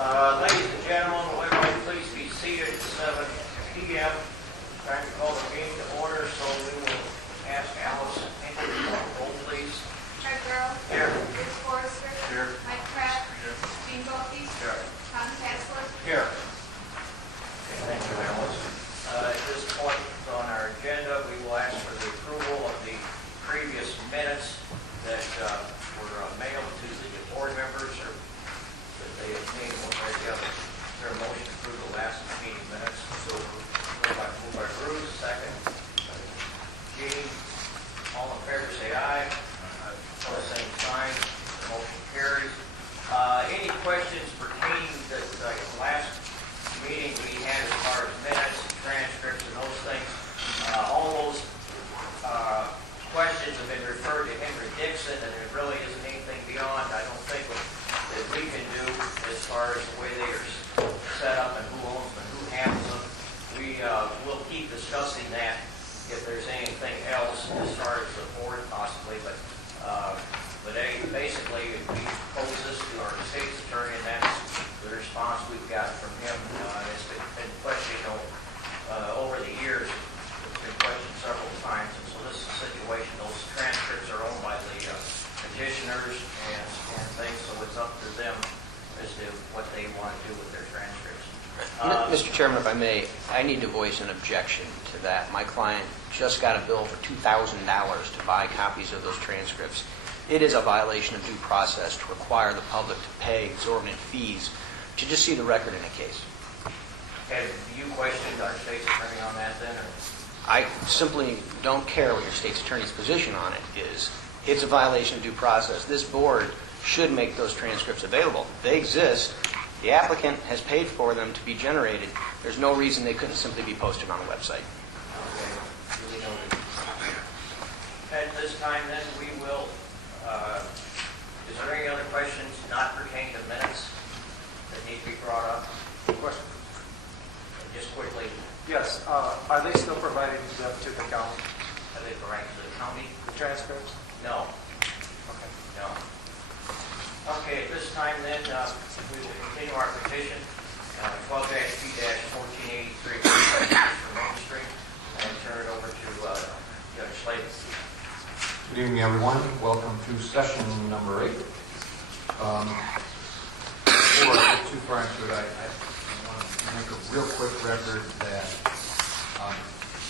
Ladies and gentlemen, will everybody please be seated at 7 p.m. Time to call the meeting to order, so we will ask Alice Hinkley to roll, please. Fred Burrow. Here. Rich Forrester. Here. Mike Pratt. Here. Gene Bolte. Here. Tom Tassler. Here. Okay, thank you, Alice. At this point on our agenda, we will ask for the approval of the previous minutes that were mailed to the board members, or that they obtained one way or the other. Is there a motion to approve the last meeting minutes? So moved by Bruce, second. Gene, all in favor say aye. Opposed, same sign. The motion carries. Any questions pertaining to the last meeting we had as far as minutes, transcripts, and those things? All those questions have been referred to Henry Dixon, and there really isn't anything beyond, I don't think, that we can do as far as the way they are set up and who owns them, who handles them. We will keep discussing that if there's anything else as far as the board possibly, but basically we pose this to our state's attorney, and that's the response we've got from him. It's been questioned over the years. It's been questioned several times, and so this is a situation. Those transcripts are owned by the petitioners and things, so it's up to them as to what they want to do with their transcripts. Mr. Chairman, if I may, I need to voice an objection to that. My client just got a bill for $2,000 to buy copies of those transcripts. It is a violation of due process to require the public to pay exorbitant fees to just see the record in a case. Have you questioned our state's attorney on that then? Or? I simply don't care what your state's attorney's position on it is. It's a violation of due process. This board should make those transcripts available. They exist. The applicant has paid for them to be generated. There's no reason they couldn't simply be posted on the website. Okay. Really noted. At this time, then, we will. Is there any other questions not pertaining to minutes that need to be brought up? Question. Just quickly, Yes, are they still providing them to the county, are they provided to the county? the transcripts? No. Okay. No. Okay, at this time, then, we will continue our petition, 12-P-1483, for Main Street, and turn it over to Judge Slavin. Good evening, everyone. Welcome to session number 8. Before I get too far into it, I want to make a real quick record that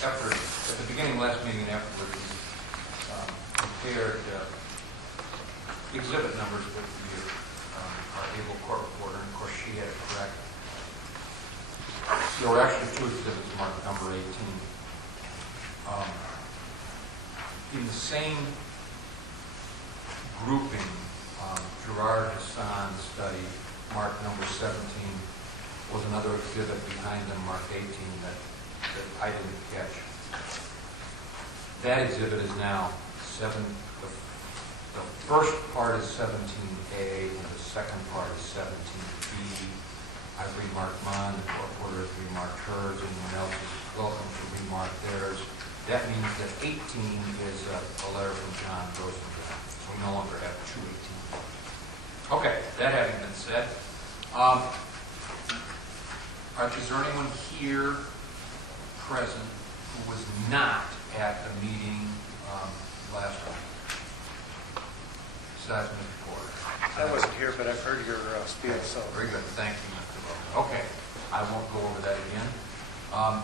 at the beginning of last meeting and afterward, we compared exhibit numbers with our able court reporter, and of course she had it correct. There were actually 2 exhibits marked number 18. In the same grouping, Gerard Hassan's study, marked number 17, was another exhibit behind them, marked 18, that I didn't catch. That exhibit is now the first part is 17A, and the second part is 17B. I've remarked mine, the court reporter has remarked hers, and anyone else is welcome to remark theirs. That means that 18 is a letter from John Rosenthal, so we no longer have 218. Okay, that having been said, is there anyone here present who was not at the meeting last week? Besides Mr. Porter. I wasn't here, but I've heard your speech, so. Very good. Thank you, Mr. Bowman. Okay, I won't go over that again. On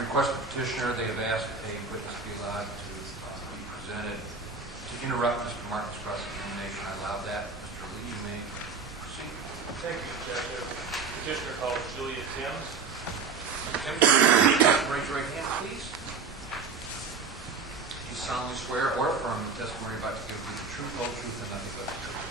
request of the petitioner, they have asked a witness be allowed to be presented to interrupt Mr. Martin's cross-examination. I allow that. Mr. Lee, you may proceed. Thank you, Judge. Petitioner calls Julia Timms. Tim, raise your right hand, please. You solemnly swear or affirm the testimony you're about to give will be the truth, whole truth, and nothing but the truth.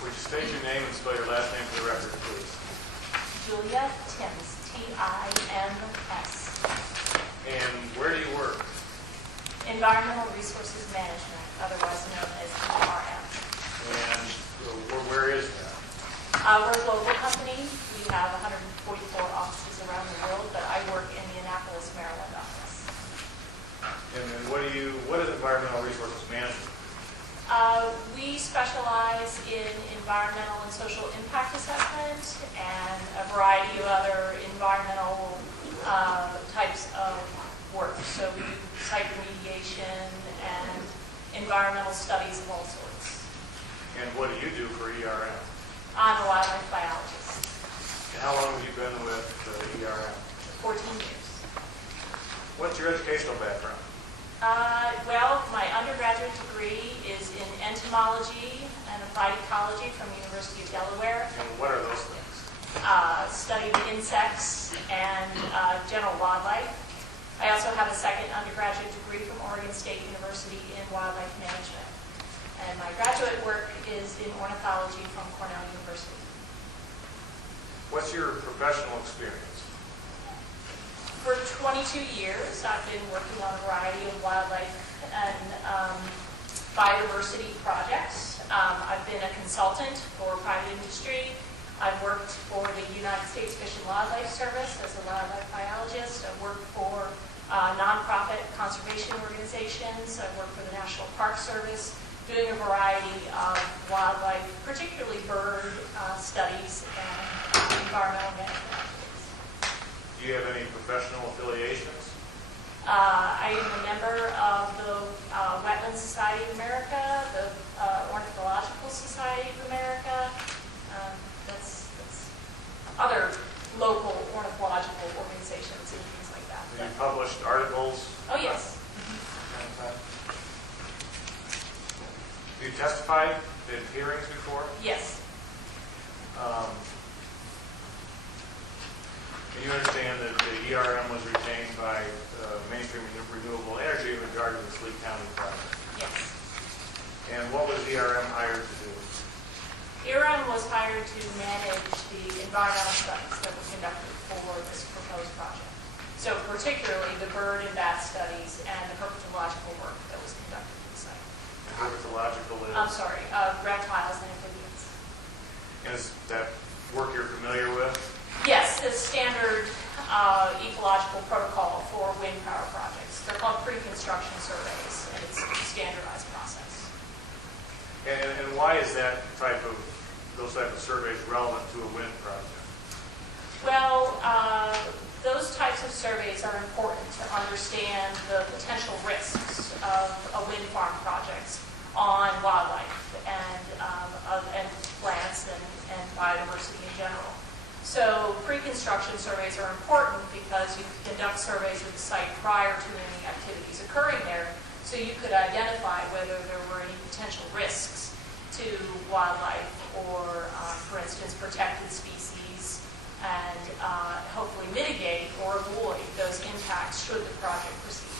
Would you state your name and spell your last name for the record, please? Julia Timms, T-I-M-S. And where do you work? Environmental Resources Management, otherwise known as ERM. And We're a global company. We have 144 offices around the world, but I work in the Annapolis, Maryland office. And then what is environmental resources management? We specialize in environmental and social impact assessment and a variety of other environmental types of work. So we do site remediation and environmental studies of all sorts. And what do you do for ERM? I'm a wildlife biologist, And how long have you been with ERM? 14 years. What's your educational background? Well, my undergraduate degree is in entomology and applied ecology from the University of Delaware. And what are those things? Studied insects and general wildlife. I also have a second undergraduate degree from Oregon State University in wildlife management. And my graduate work is in ornithology from Cornell University. What's your professional experience? For 22 years, I've been working on a variety of wildlife and biodiversity projects. I've been a consultant for private industry. I've worked for the United States Fish and Wildlife Service as a wildlife biologist. I've worked for nonprofit conservation organizations. I've worked for the National Park Service, doing a variety of wildlife, particularly bird studies and environmental management activities. Do you have any professional affiliations? I am a member of the Wetlands Society of America, the Ornithological Society of America. That's other local ornithological organizations and things like that. Have you published articles? Oh, yes. Have you testified in hearings before? Yes. And you understand that the ERM was retained by Mainstream Renewable Energy in regard to the Lee County project. Yes. And what was ERM hired to do? ERM was hired to manage the environmental studies that were conducted for this proposed project. So particularly the bird and bat studies and the herpetological work that was conducted at the site. And herpetological is? I'm sorry, reptiles and amphibians. And is that work you're familiar with? Yes, the standard ecological protocol for wind power projects. They're called pre-construction surveys, and it's a standardized process. And why is those type of surveys relevant to a wind project? Well, those types of surveys are important to understand the potential risks of a wind farm projects on wildlife and plants and biodiversity in general. So pre-construction surveys are important because you conduct surveys of the site prior to any activities occurring there, so you could identify whether there were any potential risks to wildlife or, for instance, protected species, and hopefully mitigate or avoid those impacts should the project proceed.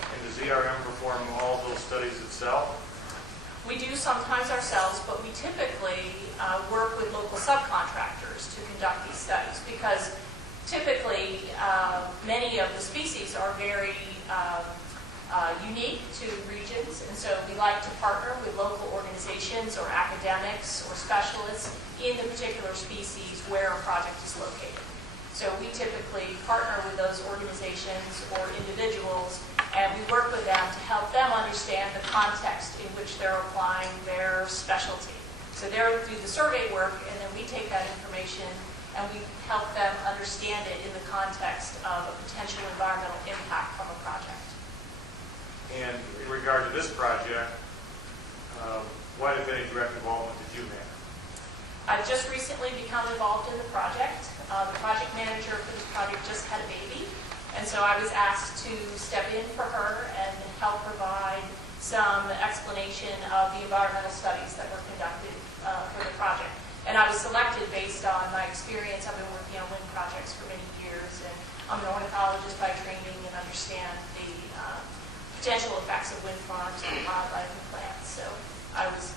And does ERM perform all those studies itself? We do sometimes ourselves, but we typically work with local subcontractors to conduct these studies because typically many of the species are very unique to regions, and so we like to partner with local organizations or academics or specialists in the particular species where a project is located. So we typically partner with those organizations or individuals, and we work with them to help them understand the context in which they're applying their specialty. So they do the survey work, and then we take that information and we help them understand it in the context of a potential environmental impact from a project. And in regard to this project, what, if any, direct involvement did you have? I've just recently become involved in the project. The project manager for this project just had a baby, and so I was asked to step in for her and help provide some explanation of the environmental studies that were conducted for the project. And I was selected based on my experience. I've been working on wind projects for many years, and I'm an ornithologist by training and understand the potential effects of wind farms on wildlife and plants. So I was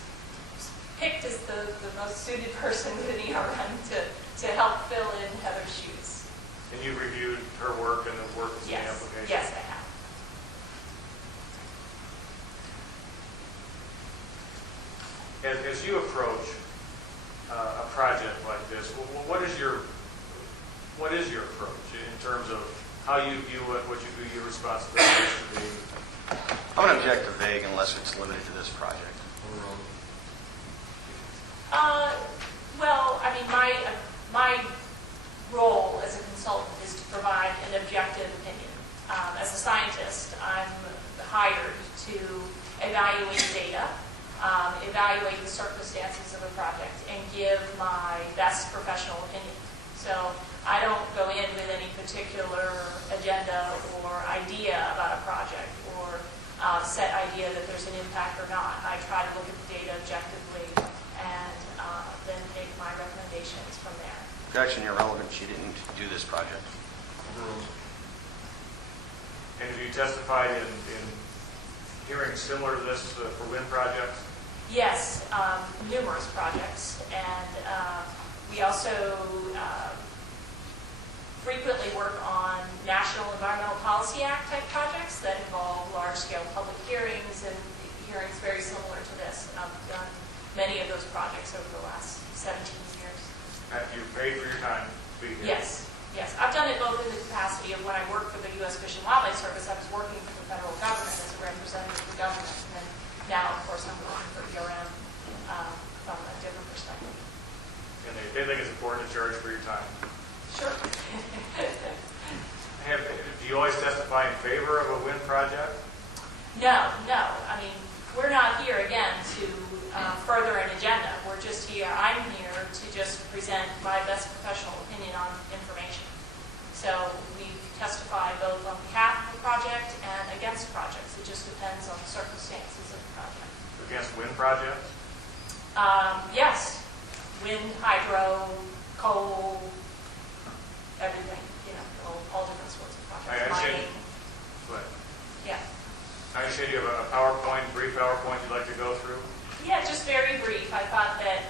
picked as the most suited person within ERM to help fill in Heather's shoes. And you reviewed her work and the work that's in the Yes, application? yes, I have. As you approach a project like this, what is your approach in terms of how you view it, what you view your responsibilities to be? I'm going to object to vague unless it's limited to this project. Well, I mean, my role as a consultant is to provide an objective opinion. As a scientist, I'm hired to evaluate data, evaluate the circumstances of a project, and give my best professional opinion. So I don't go in with any particular agenda or idea about a project or set idea that there's an impact or not. I try to look at the data objectively and then make my recommendations from there. Objection, irrelevant. She didn't do this project. And have you testified in hearings similar to this for wind projects? Yes, numerous projects, and we also frequently work on National Environmental Policy Act type projects that involve large-scale public hearings and hearings very similar to this. And I've done many of those projects over the last 17 years. Have you paid for your time to be here? Yes, yes. I've done it both in the capacity of when I worked for the U.S. Fish and Wildlife Service, I was working for the federal government as a representative of the government, and then now, of course, I'm working for ERM from a different perspective. And they think it's important to charge for your time. Sure. Do you always testify in favor of a wind project? No. I mean, we're not here, again, to further an agenda. We're just here, I'm here to just present my best professional opinion on information. So we testify both on behalf of the project and against projects. It just depends on the circumstances of the project. Against wind projects? Yes. Wind, hydro, coal, everything, all different sorts of projects. I understand. Mining. But Yeah. I understand you have a PowerPoint, brief PowerPoint you'd like to go through? Yeah, just very brief. I thought that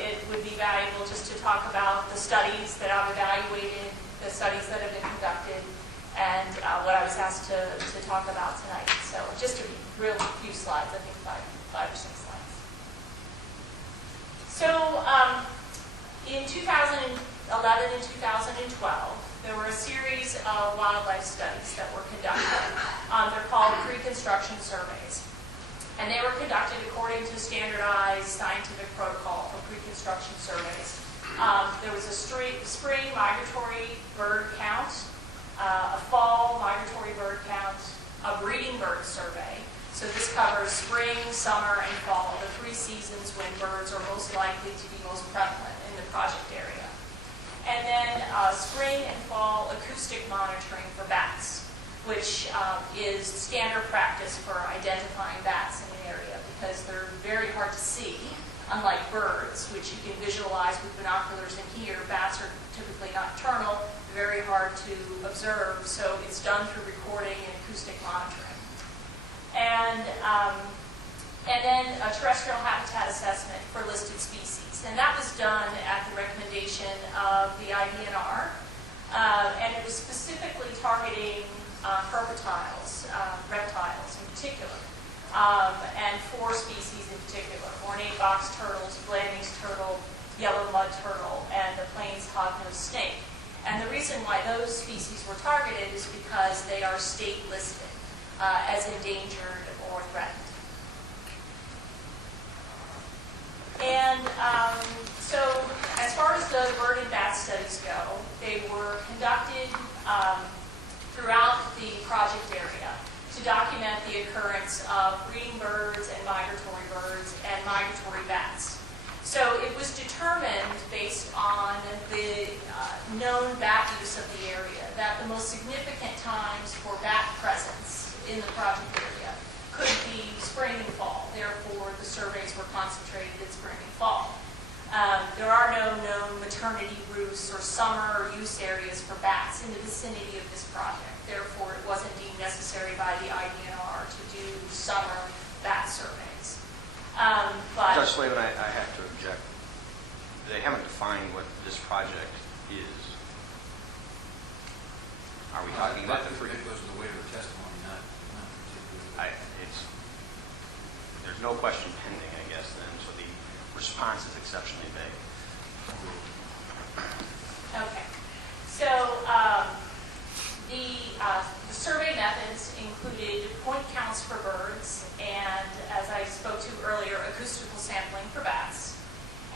it would be valuable just to talk about the studies that I've evaluated, the studies that have been conducted, and what I was asked to talk about tonight. So just a real few slides, I think five or 6 slides. So in 2011 and 2012, there were a series of wildlife studies that were conducted. They're called pre-construction surveys. And they were conducted according to standardized scientific protocol for pre-construction surveys. There was a spring migratory bird count, a fall migratory bird count, a breeding bird survey. So this covers spring, summer, and fall, the 3 seasons when birds are most likely to be most prevalent in the project area. And then spring and fall acoustic monitoring for bats, which is standard practice for identifying bats in an area because they're very hard to see, unlike birds, which you can visualize with binoculars and hear. Bats are typically nocturnal, very hard to observe, so it's done through recording and acoustic monitoring. And then a terrestrial habitat assessment for listed species. And that was done at the recommendation of the IDNR, and it was specifically targeting herpetiles, reptiles in particular, and 4 species in particular: ornate box turtles, Blanding's turtle, yellow mud turtle, and the plains hognose snake. And the reason why those species were targeted is because they are state listed as endangered or threatened. And so as far as the bird and bat studies go, they were conducted throughout the project area to document the occurrence of breeding birds and migratory bats. So it was determined based on the known bat use of the area that the most significant times for bat presence in the project area could be spring and fall. Therefore, the surveys were concentrated in spring and fall. There are no known maternity roosts or summer use areas for bats in the vicinity of this project. Therefore, it wasn't deemed necessary by the IDNR to do summer bat surveys. But Judge Slavin, I have to object. They haven't defined what this project is. Are we talking about the free? It goes in the way of the testimony, not particularly. There's no question pending, I guess, then, so the response is exceptionally vague. Okay. So the survey methods included point counts for birds and, as I spoke to earlier, acoustical sampling for bats.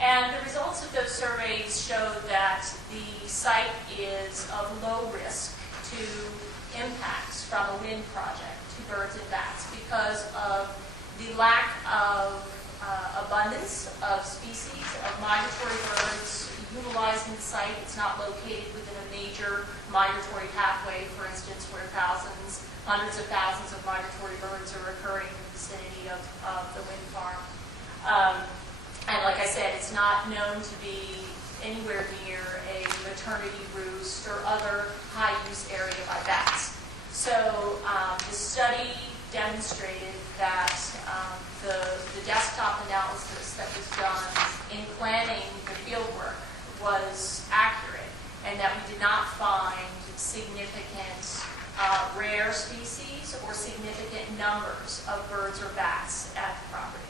And the results of those surveys showed that the site is of low risk to impacts from a wind project to birds and bats because of the lack of abundance of species of migratory birds utilizing the site. It's not located within a major migratory pathway, for instance, where hundreds of thousands of migratory birds are occurring in the vicinity of the wind farm. And like I said, it's not known to be anywhere near a maternity roost or other high-use area by bats. So the study demonstrated that the desktop analysis that was done in planning the fieldwork was accurate, and that we did not find significant rare species or significant numbers of birds or bats at the property.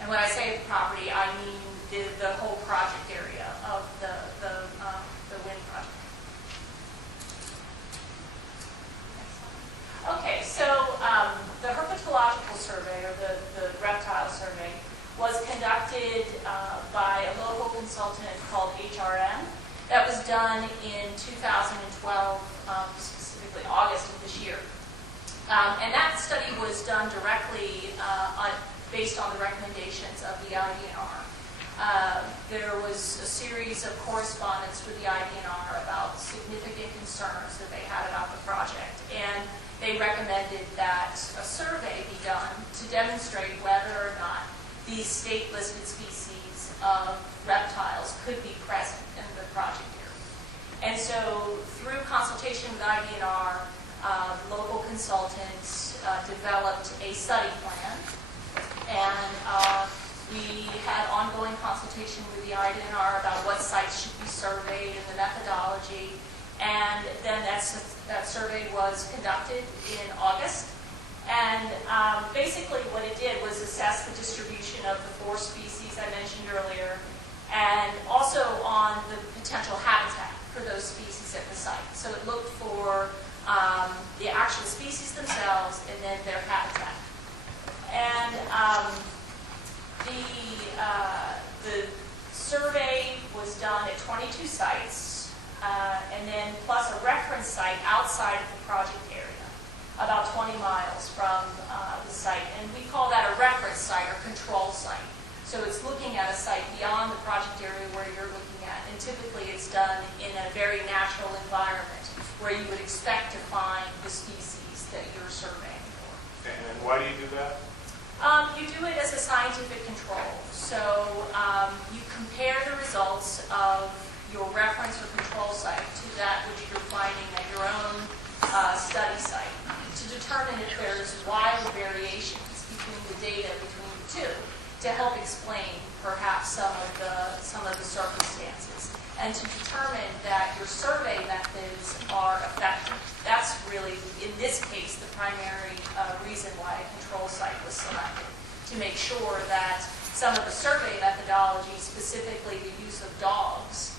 And when I say the property, I mean the whole project area of the wind project. Okay, so the herpetological survey, or the reptile survey, was conducted by a local consultant called HRM. That was done in 2012, specifically August of this year. And that study was done directly based on the recommendations of the IDNR. There was a series of correspondence with the IDNR about significant concerns that they had about the project, and they recommended that a survey be done to demonstrate whether or not these state-listed species of reptiles could be present in the project area. And so through consultation with IDNR, local consultants developed a study plan, and we had ongoing consultation with the IDNR about what sites should be surveyed and the methodology. And then that survey was conducted in August. And basically what it did was assess the distribution of the 4 species I mentioned earlier, and also on the potential habitat for those species at the site. So it looked for the actual species themselves and then their habitat. And the survey was done at 22 sites, and then plus a reference site outside of the project area, about 20 miles from the site. And we call that a reference site or control site. So it's looking at a site beyond the project area where you're looking at. And typically it's done in a very natural environment where you would expect to find the species that you're surveying for. And why do you do that? You do it as a scientific control. So you compare the results of your reference or control site to that which you're finding at your own study site to determine if there's wild variations between the data between the two to help explain perhaps some of the circumstances, and to determine that your survey methods are effective. That's really, in this case, the primary reason why a control site was selected, to make sure that some of the survey methodology, specifically the use of dogs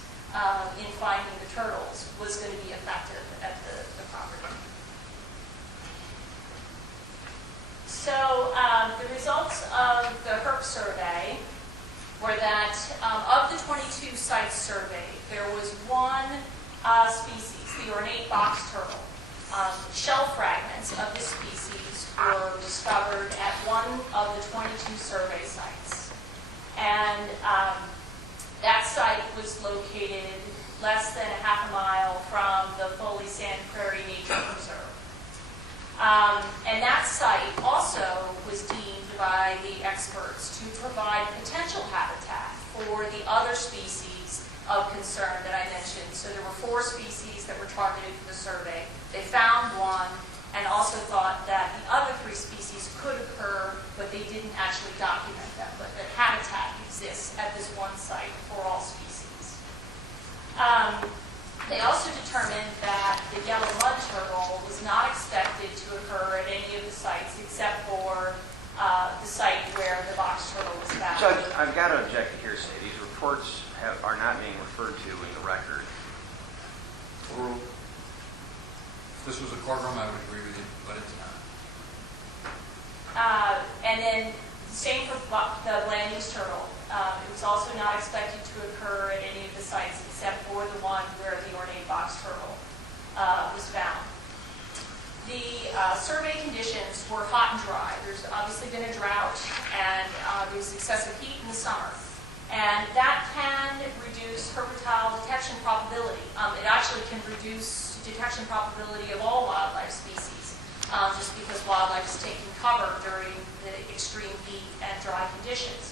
in finding the turtles, was going to be effective at the property. So the results of the HERP survey were that of the 22 sites surveyed, there was one species, the ornate box turtle. Shell fragments of this species were discovered at one of the 22 survey sites. And that site was located less than a half a mile from the Foley Sand Prairie Nature Preserve. And that site also was deemed by the experts to provide potential habitat for the other species of concern that I mentioned. So there were 4 species that were targeted for the survey. They found one and also thought that the other 3 species could occur, but they didn't actually document them, but that habitat exists at this one site for all species. They also determined that the yellow mud turtle was not expected to occur at any of the sites except for the site where the box turtle was found. Judge, I've got to object to hearsay. These reports are not being referred to in the record. If this was a courtroom, I would agree with you, but it's not. And then same for the land use turtle. It was also not expected to occur at any of the sites except for the one where the ornate box turtle was found. The survey conditions were hot and dry. There's obviously been a drought, and there's excessive heat in the summer. And that can reduce herpetile detection probability. It actually can reduce detection probability of all wildlife species, just because wildlife is taking cover during the extreme heat and dry conditions.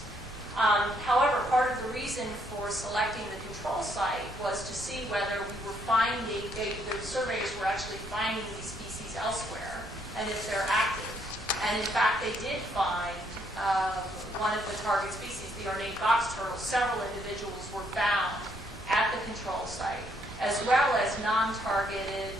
However, part of the reason for selecting the control site was to see whether we were finding, the surveyors were actually finding these species elsewhere, and if they're active. And in fact, they did find one of the target species, the ornate box turtle. Several individuals were found at the control site, as well as non-targeted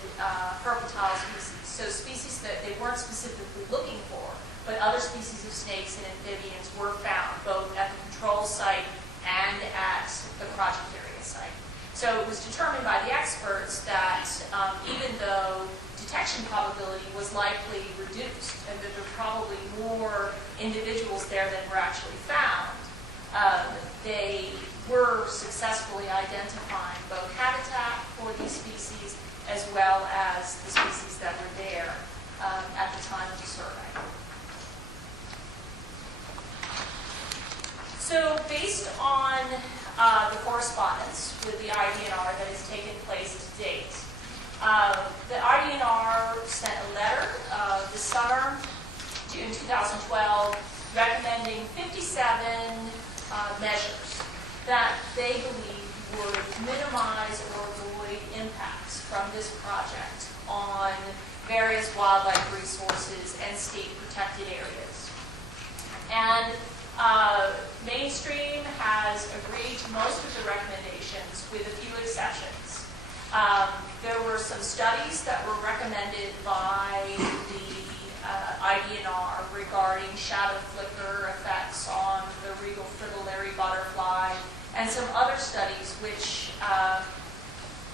herpetile species. So species that they weren't specifically looking for, but other species of snakes and amphibians were found both at the control site and at the project area site. So it was determined by the experts that even though detection probability was likely reduced and that there were probably more individuals there than were actually found, they were successfully identifying both habitat for these species as well as the species that were there at the time of the survey. So based on the correspondence with the IDNR that has taken place to date, the IDNR sent a letter this summer, June 2012, recommending 57 measures that they believe would minimize or avoid impacts from this project on various wildlife resources and state protected areas. And Mainstream has agreed to most of the recommendations with a few exceptions. There were some studies that were recommended by the IDNR regarding shadow flicker effects on the regal fritillary butterfly, and some other studies which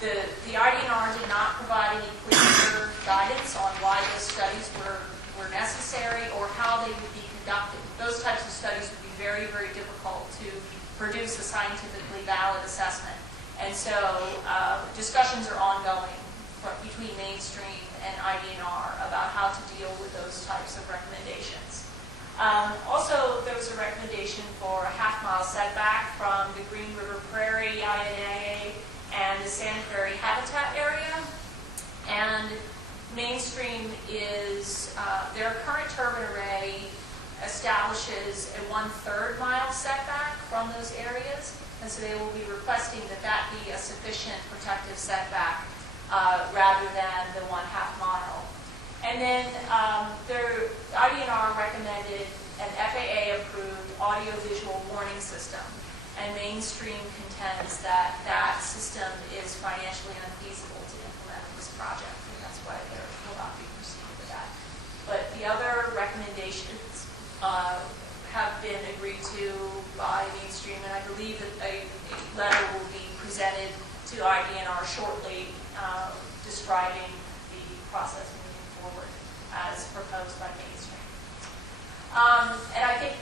the IDNR did not provide any clear guidance on why those studies were necessary or how they would be conducted. Those types of studies would be very, very difficult to produce a scientifically valid assessment. And so discussions are ongoing between Mainstream and IDNR about how to deal with those types of recommendations. Also, there was a recommendation for a half-mile setback from the Green River Prairie INA and the Sand Prairie habitat area. And Mainstream is, their current turbine array establishes a 1/3 mile setback from those areas, and so they will be requesting that that be a sufficient protective setback rather than the 1/2 mile. And then their IDNR recommended an FAA-approved audio-visual warning system, and Mainstream contends that that system is financially unfeasible to implement in this project, and that's why they will not be proceeding with that. But the other recommendations have been agreed to by Mainstream, and I believe that a letter will be presented to IDNR shortly describing the process moving forward as proposed by Mainstream. And I think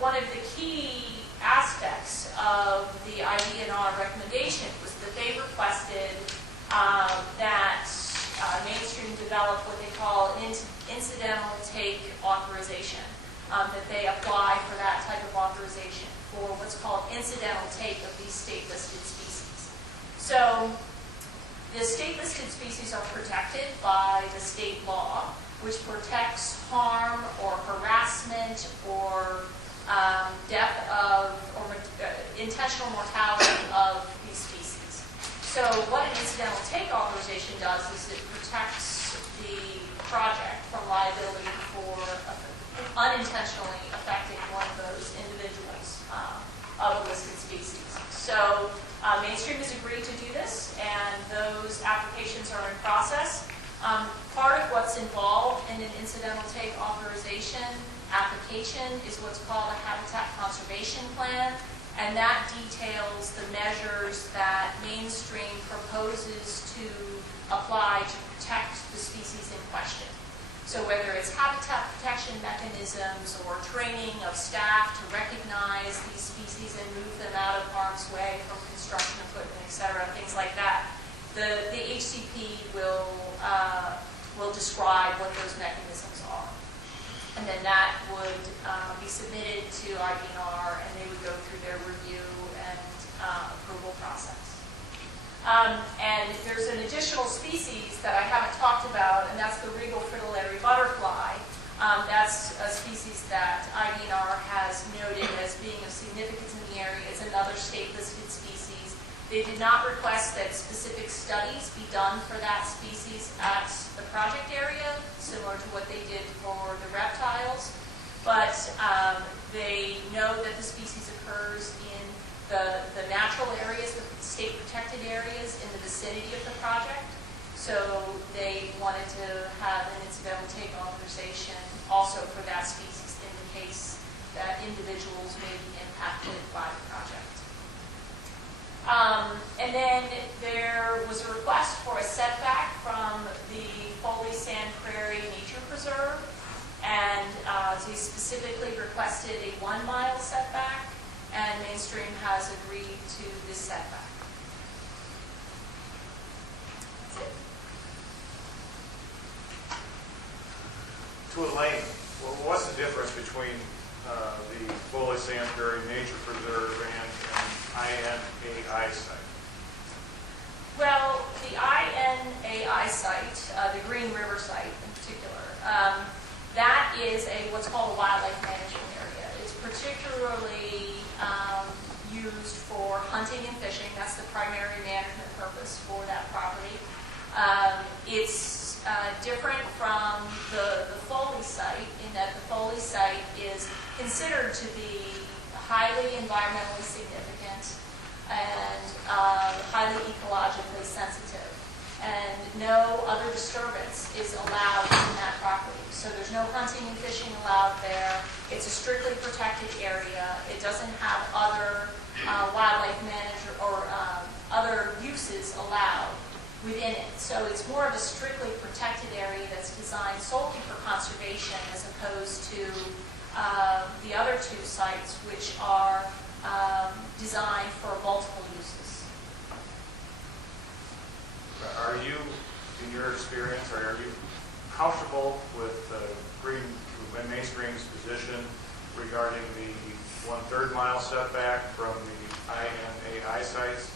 one of the key aspects of the IDNR recommendation was that they requested that Mainstream develop what they call an incidental take authorization, that they apply for that type of authorization for what's called incidental take of these state-listed species. So the state-listed species are protected by the state law, which protects harm or harassment or death of or intentional mortality of these species. So what an incidental take authorization does is it protects the project from liability for unintentionally affecting one of those individuals of a listed species. So Mainstream has agreed to do this, and those applications are in process. Part of what's involved in an incidental take authorization application is what's called a habitat conservation plan, and that details the measures that Mainstream proposes to apply to protect the species in question. So whether it's habitat protection mechanisms or training of staff to recognize these species and move them out of harm's way from construction equipment, et cetera, things like that, the HCP will describe what those mechanisms are. And then that would be submitted to IDNR, and they would go through their review and approval process. And there's an additional species that I haven't talked about, and that's the regal fritillary butterfly. That's a species that IDNR has noted as being of significance in the area. It's another state-listed species. They did not request that specific studies be done for that species at the project area, similar to what they did for the reptiles. But they know that the species occurs in the natural areas, the state protected areas in the vicinity of the project. So they wanted to have an incidental take authorization also for that species in the case that individuals may be impacted by the project. And then there was a request for a setback from the Foley Sand Prairie Nature Preserve, and they specifically requested a 1 mile setback, and Mainstream has agreed to this setback. That's it. To Elaine, what's the difference between the Foley Sand Prairie Nature Preserve and an INAI site? Well, the INAI site, the Green River site in particular, that is what's called a wildlife management area. It's particularly used for hunting and fishing. That's the primary management purpose for that property. It's different from the Foley site in that the Foley site is considered to be highly environmentally significant and highly ecologically sensitive. And no other disturbance is allowed in that property. So there's no hunting and fishing allowed there. It's a strictly protected area. It doesn't have other wildlife manager or other uses allowed within it. So it's more of a strictly protected area that's designed solely for conservation as opposed to the other two sites, which are designed for multiple uses. Are you, in your experience, are you comfortable with Mainstream's position regarding the 1/3 mile setback from the INAI sites?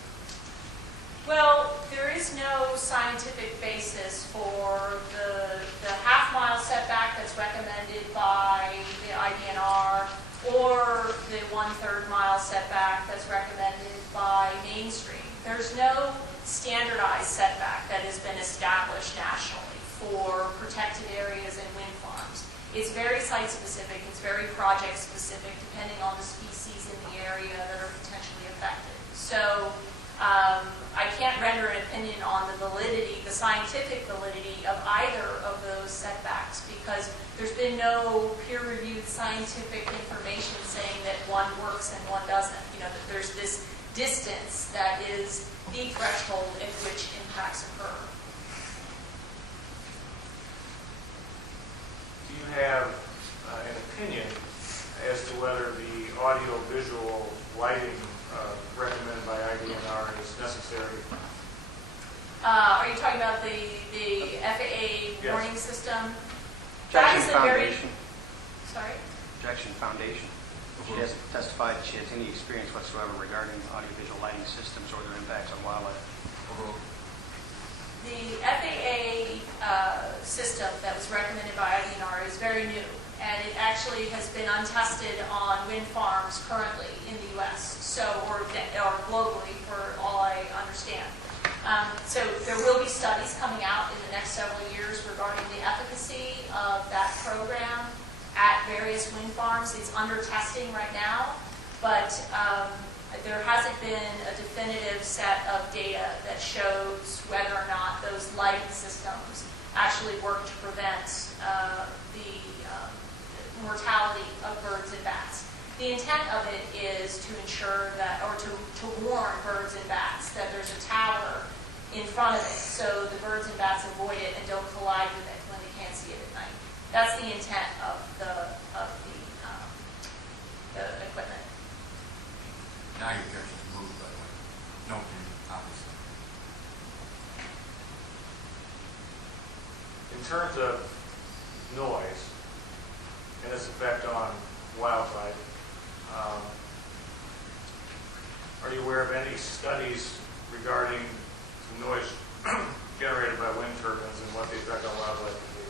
Well, there is no scientific basis for the half-mile setback that's recommended by the IDNR or the 1/3 mile setback that's recommended by Mainstream. There's no standardized setback that has been established nationally for protected areas and wind farms. It's very site-specific, it's very project-specific, depending on the species in the area that are potentially affected. So I can't render an opinion on the validity, the scientific validity of either of those setbacks, because there's been no peer-reviewed scientific information saying that one works and one doesn't. You know, that there's this distance that is the threshold at which impacts occur. Do you have an opinion as to whether the audio-visual lighting recommended by IDNR is necessary? Are you talking about the FAA warning system? That Jackson is a very... Foundation. Sorry? Jackson Foundation. She hasn't testified that she has any experience whatsoever regarding audiovisual lighting systems or their impacts on wildlife. The FAA system that was recommended by IDNR is very new, and it actually has been untested on wind farms currently in the U.S., or globally, for all I understand. So there will be studies coming out in the next several years regarding the efficacy of that program at various wind farms. It's under testing right now, but there hasn't been a definitive set of data that shows whether or not those lighting systems actually work to prevent the mortality of birds and bats. The intent of it is to ensure sure that, or to warn birds and bats that there's a tower in front of it, so the birds and bats avoid it and don't collide with it when they can't see it at night. That's the intent of the equipment. Now you're getting to move, by the way. No, obviously. In terms of noise and its effect on wildlife, are you aware of any studies regarding the noise generated by wind turbines and what the effect on wildlife would be?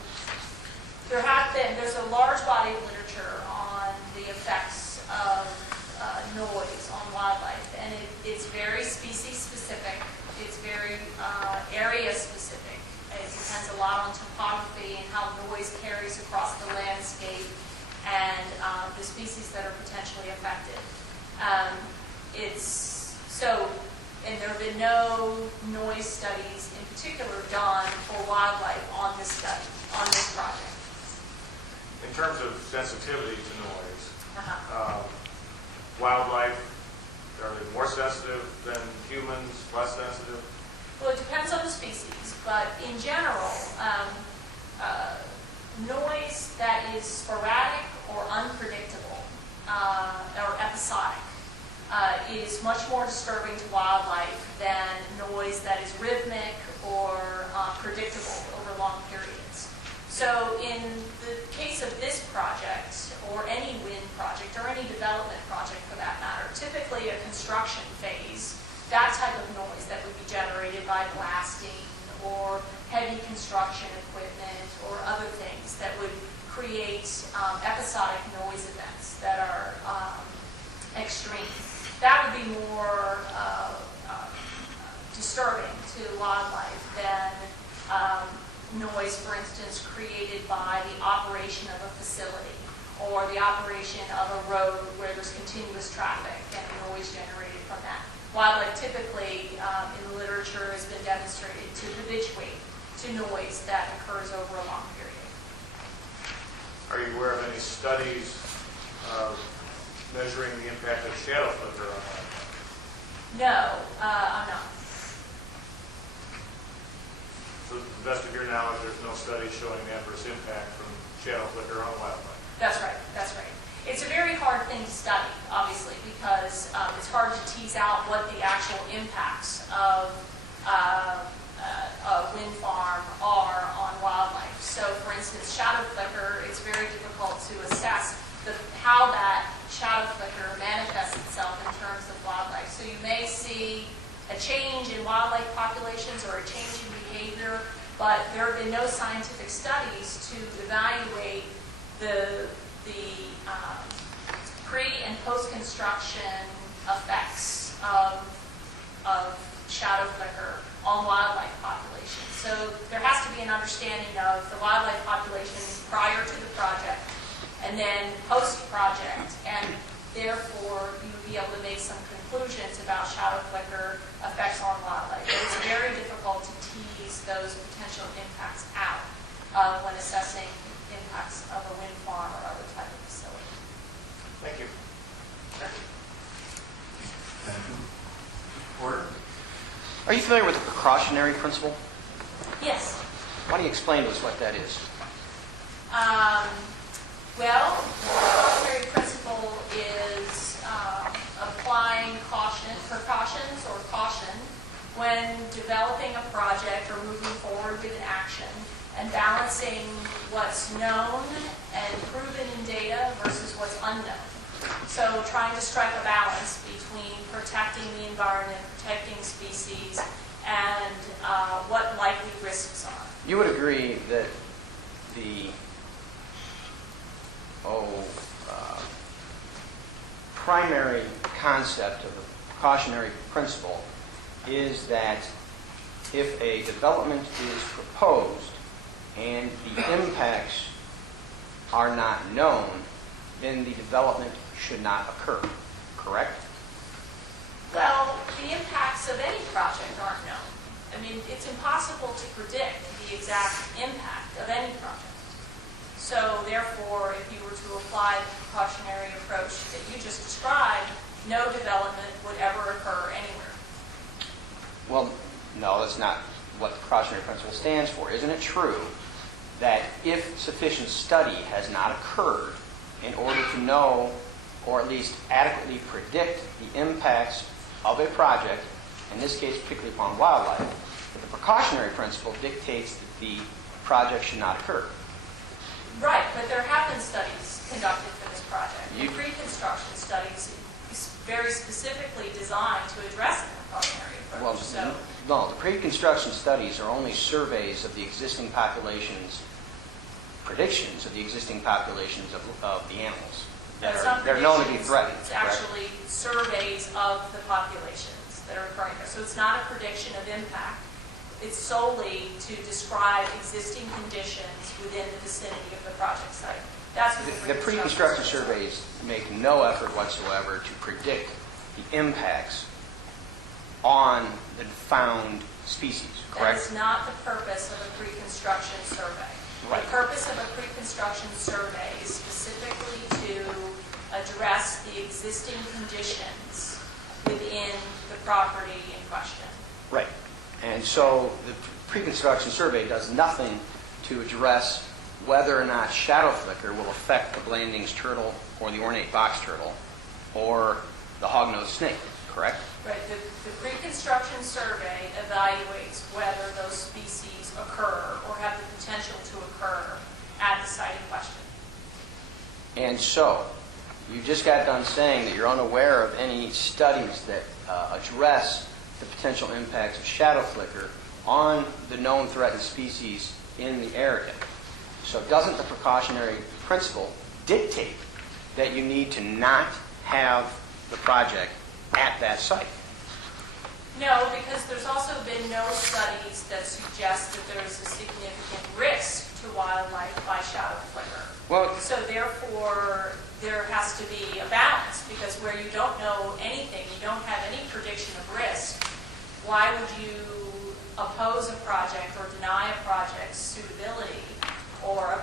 There's a large body of literature on the effects of noise on wildlife, and it's very species specific, it's very area specific. It depends a lot on topography and how noise carries across the landscape and the species that are potentially affected. And there have been no noise studies in particular done for wildlife on this study, on this project. In terms of sensitivity to noise, wildlife, are they more sensitive than humans, less sensitive? Well, it depends on the species, but in general, noise that is sporadic or unpredictable or episodic is much more disturbing to wildlife than noise that is rhythmic or predictable over long periods. So in the case of this project, or any wind project, or any development project for that matter, typically a construction phase, that type of noise that would be generated by blasting or heavy construction equipment or other things that would create episodic noise events that are extreme. That would be more disturbing to wildlife than noise, for instance, created by the operation of a facility or the operation of a road where there's continuous traffic and noise generated from that. Wildlife typically, in the literature, has been demonstrated to habituate to noise that occurs over a long period. Are you aware of any studies measuring the impact of shadow flicker on wildlife? No, I'm not. So to the best of your knowledge, there's no study showing adverse impact from shadow flicker on wildlife? That's right, that's right. It's a very hard thing to study, obviously, because it's hard to tease out what the actual impacts of a wind farm are on wildlife. So, for instance, shadow flicker, it's very difficult to assess how that shadow flicker manifests itself in terms of wildlife. So you may see a change in wildlife populations or a change in behavior, but there have been no scientific studies to evaluate the pre- and post-construction effects of shadow flicker on wildlife populations. So there has to be an understanding of the wildlife population prior to the project and then post-project, and therefore you would be able to make some conclusions about shadow flicker effects on wildlife. But it's very difficult to tease those potential impacts out when assessing impacts of a wind farm or other type of facility. Thank you. Thank you. Porter? Are you familiar with the precautionary principle? Yes. Why don't you explain to us what that is? Well, the precautionary principle is applying precautions or caution when developing a project or moving forward with an action and balancing what's known and proven in data versus what's unknown. So trying to strike a balance between protecting the environment, protecting species, and what likely risks are. You would agree that the primary concept of the precautionary principle is that if a development is proposed and the impacts are not known, then the development should not occur, correct? Well, the impacts of any project aren't known. I mean, it's impossible to predict the exact impact of any project. So therefore, if you were to apply the precautionary approach that you just described, no development it's not what the precautionary principle stands for. Isn't it true that if sufficient study has not occurred in order to know or at least adequately predict the impacts of a project, in this case particularly upon wildlife, that the precautionary principle dictates that the project should not occur? Right, but there have been studies conducted for this project. Pre-construction studies very specifically designed to address the precautionary Well, approach. So, no, the pre-construction studies are only surveys of the existing populations, predictions of the existing populations of the animals. but some They're known to be predictions, threatened. It's correct? actually surveys of the populations that are occurring there. So it's not a prediction of impact. It's solely to describe existing conditions within the vicinity of the project site. That's what The pre-construction surveys make no effort whatsoever to predict the impacts on the found species, That correct? is not the purpose of a pre-construction survey. Right. The purpose of a pre-construction survey is specifically to address the existing conditions within the property in question. Right. And so the pre-construction survey does nothing to address whether or not shadow flicker will affect the Blanding's turtle or the ornate box turtle or the hognose snake, correct? Right, the pre-construction survey evaluates whether those species occur or have the potential to occur at the site in question. And so, you just got done saying that you're unaware of any studies that address the potential impacts of shadow flicker on the known threatened species in the area. So doesn't the precautionary principle dictate that you need to not have the project at that site? No, because there's also been no studies that suggest that there's a significant risk to wildlife by shadow flicker. Well, So therefore, there has to be a balance, because where you don't know anything, you don't have any prediction of risk, why would you oppose a project or deny a project's suitability or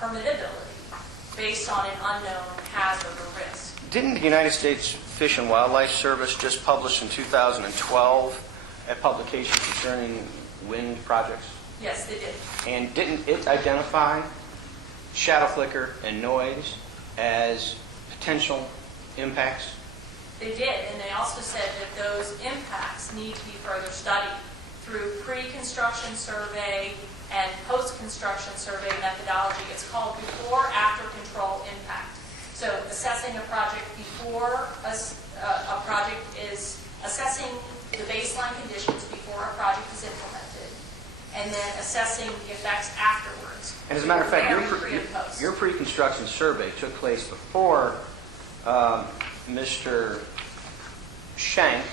permittability based on an unknown hazard or risk? didn't the United States Fish and Wildlife Service just publish in 2012 a publication concerning wind projects? Yes, they did. And didn't it identify shadow flicker and noise as potential impacts? They did, and they also said that those impacts need to be further studied through pre-construction survey and post-construction survey methodology. It's called before-after control impact. So assessing a project before a project is assessing the baseline conditions before a project is implemented, and then assessing the effects afterwards. And as a matter of fact, Comparing pre and post. your pre-construction survey took place before Mr. Schenk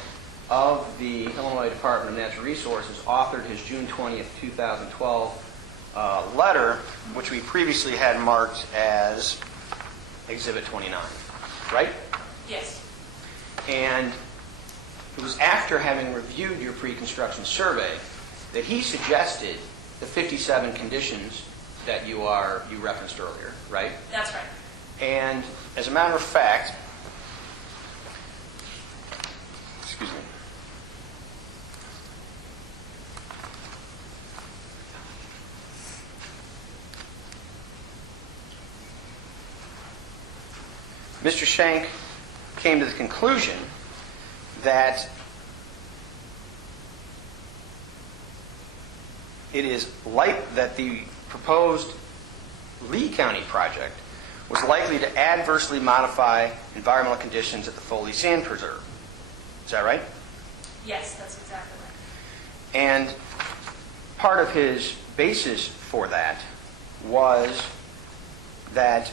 of the Illinois Department of Natural Resources authored his June 20th, 2012 letter, which we previously had marked as Exhibit 29, right? Yes. And it was after having reviewed your pre-construction survey that he suggested the 57 conditions that you referenced earlier, right? That's right. And as a matter of fact, excuse me. Mr. Schenk came to the conclusion that it is like that the proposed Lee County project was likely to adversely modify environmental conditions at the Foley Sand Preserve. Is that right? Yes, that's exactly right. And part of his basis for that was that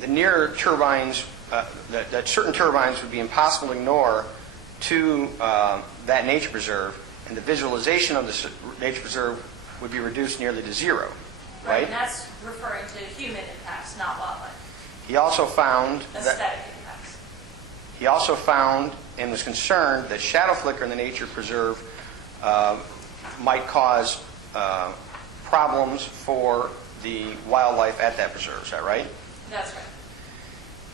the nearer turbines, that certain turbines would be impossible to ignore to that nature preserve, and the visualization of the nature preserve would be reduced nearly to zero, right? And that's referring to human impacts, not wildlife. He also found Aesthetic impacts. He also found and was concerned that shadow flicker in the nature preserve might cause problems for the wildlife at that preserve, is that right? That's right.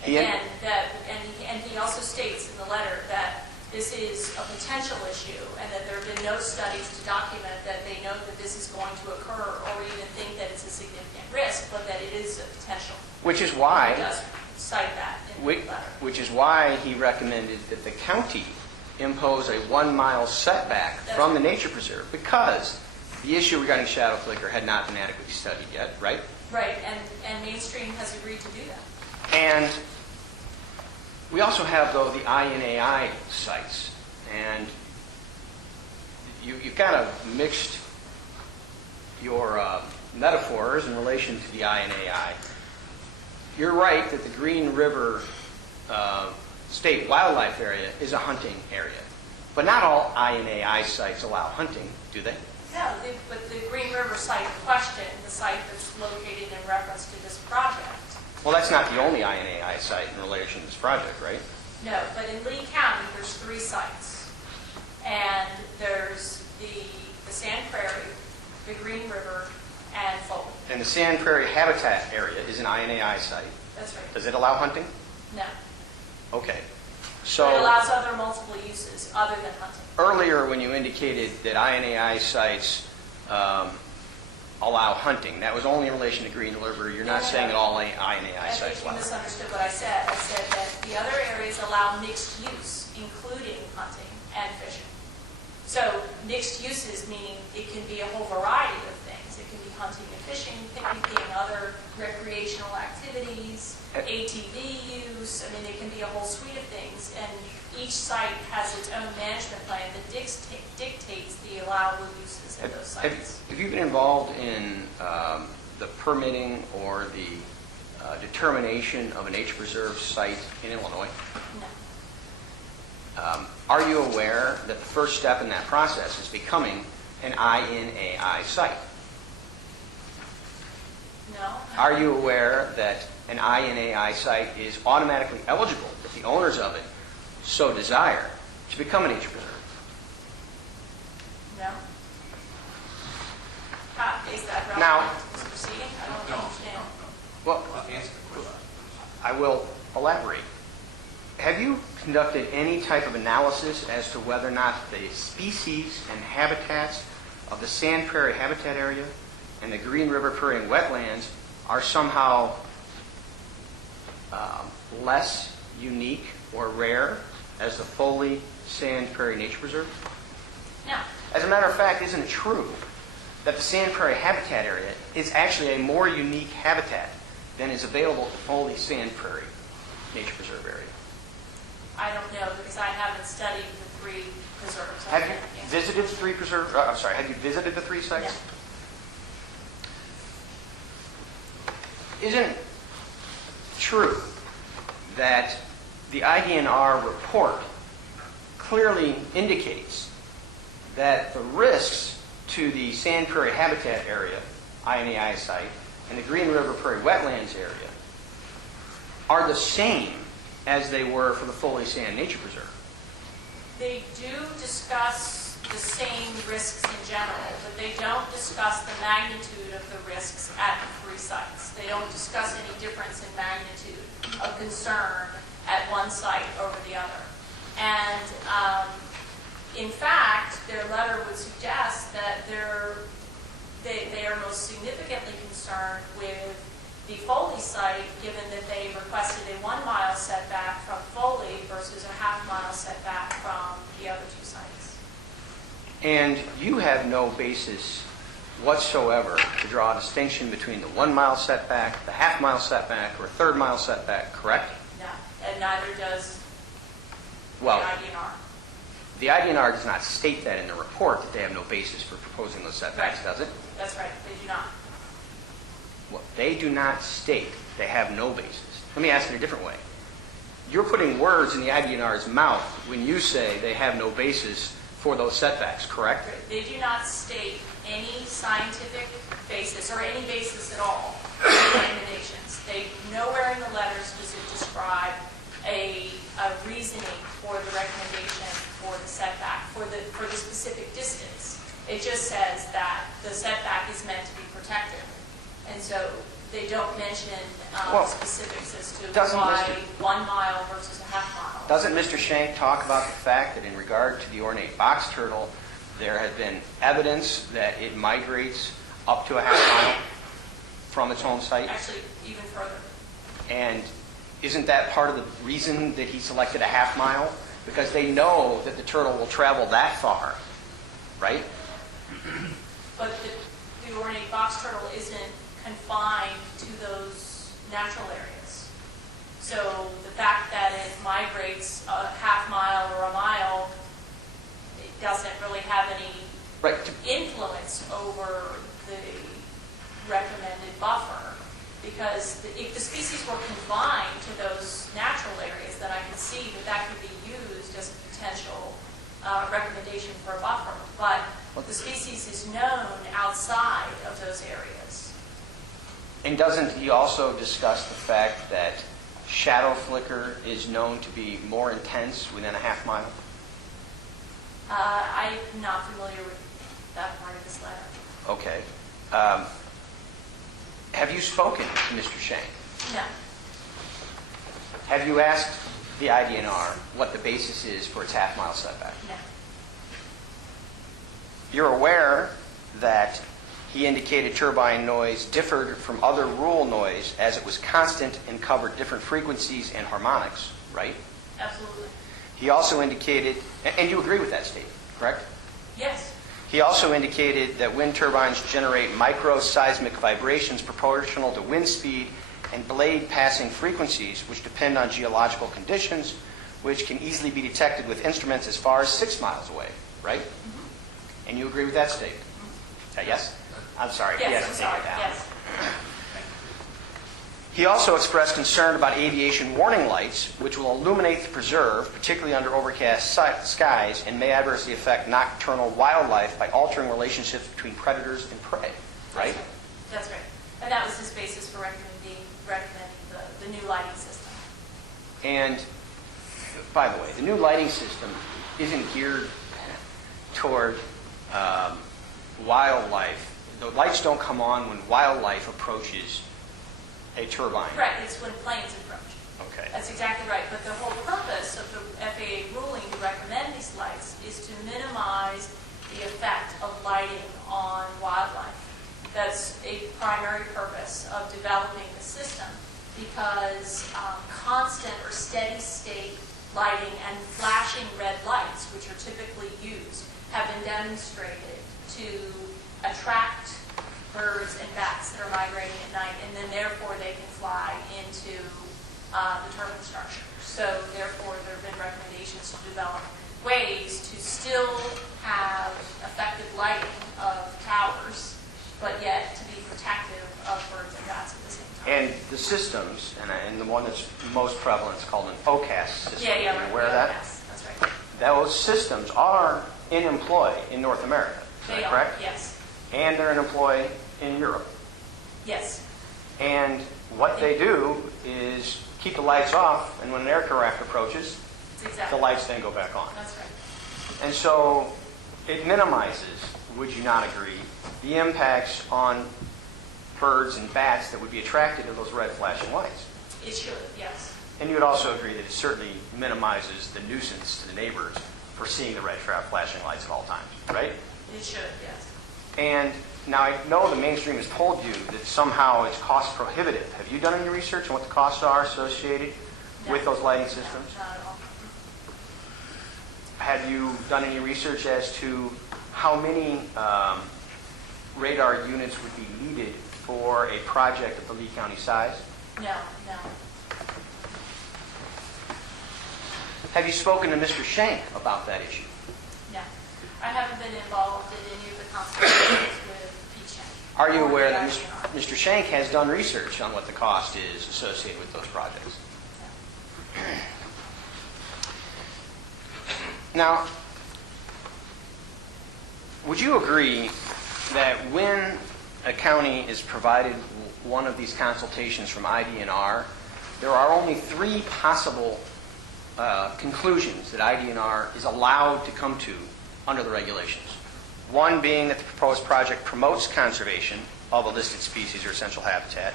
He- Again, and he also states in the letter that this is a potential issue and that there have been no studies to document that they know that this is going to occur or even think that it's a significant risk, but that it is a potential. Which is He why, does cite that in the letter. which is why he recommended that the county impose a 1-mile setback from the nature preserve, because the issue regarding shadow flicker had not been adequately studied yet, right? Right, and Mainstream has agreed to do that. And we also have, though, the INAI sites. And you've kind of mixed your metaphors in relation to the INAI. You're right that the Green River State Wildlife Area is a hunting area. But not all INAI sites allow hunting, do they? No, but the Green River site in question, the site that's located in reference to this project. Well, that's not the only INAI site in relation to this project, right? No, but in Lee County, there's 3 sites. And there's the Sand Prairie, the Green River, and Foley. And the Sand Prairie Habitat Area is an INAI site. That's right. Does it allow hunting? No. Okay. But it So allows other multiple uses other than hunting. earlier when you indicated that INAI sites allow hunting, that was only in relation to Green River. You're not No, no, saying no. that all INAI I sites think you allow. misunderstood what I said. I said that the other areas allow mixed use, including hunting and fishing. So mixed uses meaning it can be a whole variety of things. It can be hunting and fishing, picnicking, other recreational activities, ATV use. I mean, it can be a whole suite of things. And each site has its own management plan that dictates the allowable uses of those sites. Have you been involved in the permitting or the determination of a nature preserve site in Illinois? No. Are you aware that the first step in that process is becoming an INAI site? No? Are you aware that an INAI site is automatically eligible if the owners of it so desire to become a nature preserve? No? Is that relevant Now- to this proceeding? I don't understand. Well, I will elaborate. Have you conducted any type of analysis as to whether or not the species and habitats of the Sand Prairie Habitat Area and the Green River Prairie and Wetlands are somehow less unique or rare as the Foley Sand Prairie Nature Preserve? No. As a matter of fact, isn't it true that the Sand Prairie Habitat Area is actually a more unique habitat than is available at the Foley Sand Prairie Nature Preserve area? I don't know because I haven't studied the 3 preserves. Have you visited the 3 preserve? I'm sorry. Have you visited the 3 sites? Isn't it true that the IDNR report clearly indicates that the risks to the Sand Prairie Habitat Area, INAI site, and the Green River Prairie Wetlands area are the same as they were for the Foley Sand Nature Preserve? They do discuss the same risks in general, but they don't discuss the magnitude of the risks at the 3 sites. They don't discuss any difference in magnitude of concern at one site over the other. And in fact, their letter would suggest that they are most significantly concerned with the Foley site, given that they requested a 1-mile setback from Foley versus a half-mile setback from the other 2 sites. And you have no basis whatsoever to draw a distinction between the 1-mile setback, the half-mile setback, or a 3rd-mile setback, correct? No, and neither does the Well, IDNR. the IDNR does not state that in the report that they have no basis for proposing those setbacks, Right. does it? That's right, they do not. Well, they do not state they have no basis. Let me ask it a different way. You're putting words in the IDNR's mouth when you say they have no basis for those setbacks, correct? They do not state any scientific basis or any basis at all for the recommendations. Nowhere in the letters does it describe a reasoning for the recommendation for the setback, for the specific distance. It just says that the setback is meant to be protected. And so they don't mention Well, specifics as to doesn't why Mr. 1 mile versus a half mile. Doesn't Mr. Shank talk about the fact that in regard to the ornate box turtle, there has been evidence that it migrates up to a half mile from its home site? Actually, even further. And isn't that part of the reason that he selected a half mile? Because they know that the turtle will travel that far, right? But the ornate box turtle isn't confined to those natural areas. So the fact that it migrates a half mile or a mile, it doesn't really have any Right. influence over the recommended buffer. Because if the species were confined to those natural areas, then I could see that that could be used as a potential recommendation for a buffer. But the species is known outside of those areas. And doesn't he also discuss the fact that shadow flicker is known to be more intense within a half mile? I'm not familiar with that part of this letter. Okay. Have you spoken to Mr. Shank? No. Have you asked the IDNR what the basis is for its half-mile setback? No. You're aware that he indicated turbine noise differed from other rule noise as it was constant and covered different frequencies and harmonics, right? Absolutely. He also indicated, and you agree with that statement, correct? Yes. He also indicated that wind turbines generate microseismic vibrations proportional to wind speed and blade passing frequencies, which depend on geological conditions, which can easily be detected with instruments as far as 6 miles away, right? Mm-hmm. And you agree with that statement? Mm-hmm. Yes? I'm sorry. he Yes, hasn't I'm sorry. taken it down. Yes. He also expressed concern about aviation warning lights, which will illuminate the preserve, particularly under overcast skies, and may adversely affect nocturnal wildlife by altering relationships between predators and prey, right? That's right. And that was his basis for recommending the new lighting system. And, by the way, the new lighting system isn't geared toward wildlife. The lights don't come on when wildlife approaches a turbine. Right, it's when planes approach. Okay. That's exactly right. But the whole purpose of the FAA ruling to recommend these lights is to minimize the effect of lighting on wildlife. That's a primary purpose of developing the system, because constant or steady state lighting and flashing red lights, which are typically used, have been demonstrated to attract birds and bats that are migrating at night, and then therefore they can fly into the turbine structure. So therefore there have been recommendations to develop ways to still have effective lighting of towers, but yet to be protective of birds and bats at the same time. And the systems, and the one that's most prevalent is called an OCAS system. Yeah, Are right. you aware of that? Yes, that's right. Those systems are in employ in North America. Is They that are, correct? yes. And they're in employ in Europe. Yes. And what they do is keep the lights off, and when an aircraft approaches, That's exactly. the lights then go back on. That's right. And so it minimizes, would you not agree, the impacts on birds and bats that would be attracted to those red flashing lights. It should, yes. And you would also agree that it certainly minimizes the nuisance to the neighbors for seeing the red flashing lights at all times, right? It should, yes. And now I know the mainstream has told you that somehow it's cost prohibitive. Have you done any research on what the costs are associated with those lighting systems? No, not at all. Have you done any research as to how many radar units would be needed for a project of the Lee County size? No, no. Have you spoken to Mr. Shank about that issue? No. I haven't been involved in any of the consultations with Pete Shank. Are you or aware the that ICNR. Mr. Shank has done research on what the cost is associated with those projects? Now, would you agree that when a county is provided one of these consultations from IDNR, there are only 3 possible conclusions that IDNR is allowed to come to under the regulations? One being that the proposed project promotes conservation of a listed species or essential habitat.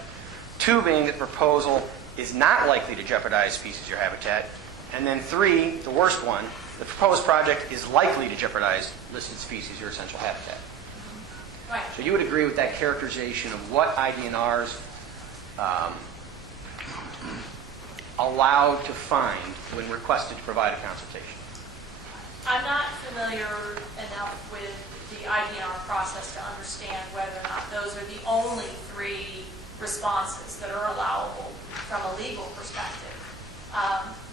Two being that the proposal is not likely to jeopardize species or habitat. And then three, the worst one, the proposed project is likely to jeopardize listed species or essential habitat. Right. So you would agree with that characterization of what IDNRs allowed to find when requested to provide a consultation? I'm not familiar enough with the IDNR process to understand whether or not those are the only three responses that are allowable from a legal perspective.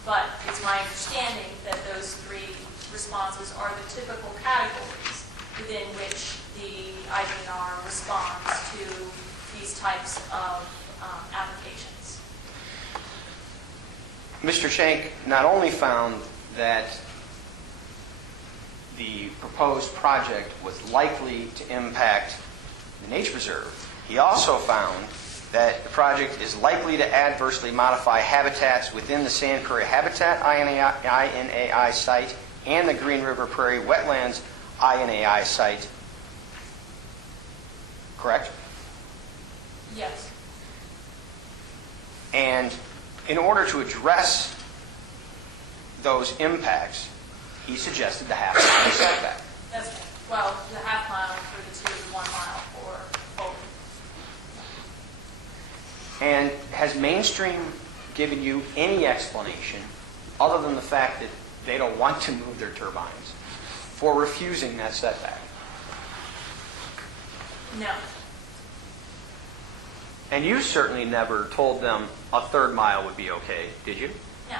But it's my understanding that those three responses are the typical categories within which the IDNR responds to these types of applications. Mr. Shank not only found that the proposed project was likely to impact the nature preserve, he also found that the project is likely to adversely modify habitats within the Sand Prairie Habitat INAI site and the Green River Prairie Wetlands INAI site. Correct? Yes. And in order to address those impacts, he suggested the half-mile setback. That's right. Well, the half mile for the two and 1 mile for both. And has Mainstream given you any explanation, other than the fact that they don't want to move their turbines, for refusing that setback? No. And you certainly never told them a third mile would be okay, did you? No.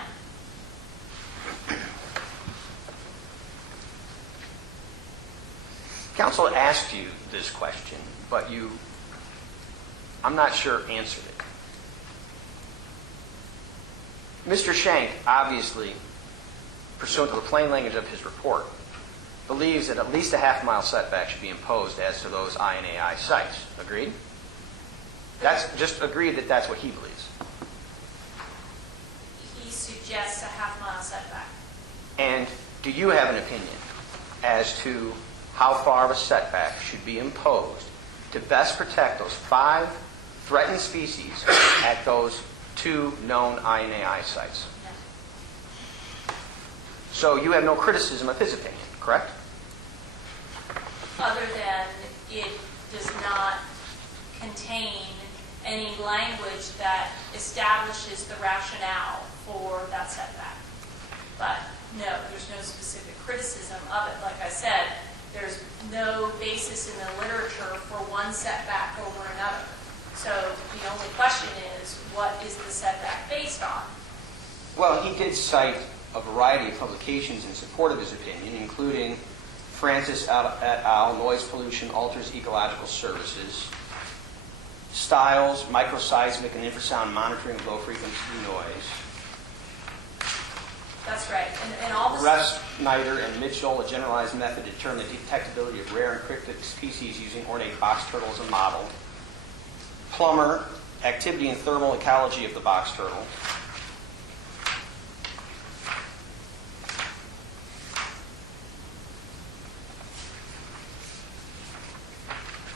Council asked you this question, but you, I'm not sure, answered it. Mr. Shank, obviously, pursuant to the plain language of his report, believes that at least a half-mile setback should be imposed as to those INAI sites. Agreed? That's just agreed that that's what he believes. He suggests a half mile setback. And do you have an opinion as to how far of a setback should be imposed to best protect those 5 threatened species at those 2 known INAI sites? No. So you have no criticism of his opinion, correct? Other than it does not contain any language that establishes the rationale for that setback. But no, there's no specific criticism of it. Like I said, there's no basis in the literature for one setback over another. So the only question is, what is the setback based on? Well, he did cite a variety of publications in support of his opinion, including Francis et al., Noise Pollution Alters Ecological Services, Stiles, Microseismic and Infrasound Monitoring of Low-Frequency Noise, That's right. And all this... Rest, Snyder, and Mitchell, a generalized method to determine the detectability of rare and cryptic species using ornate box turtle as a model. Plummer, Activity and Thermal Ecology of the Box Turtle.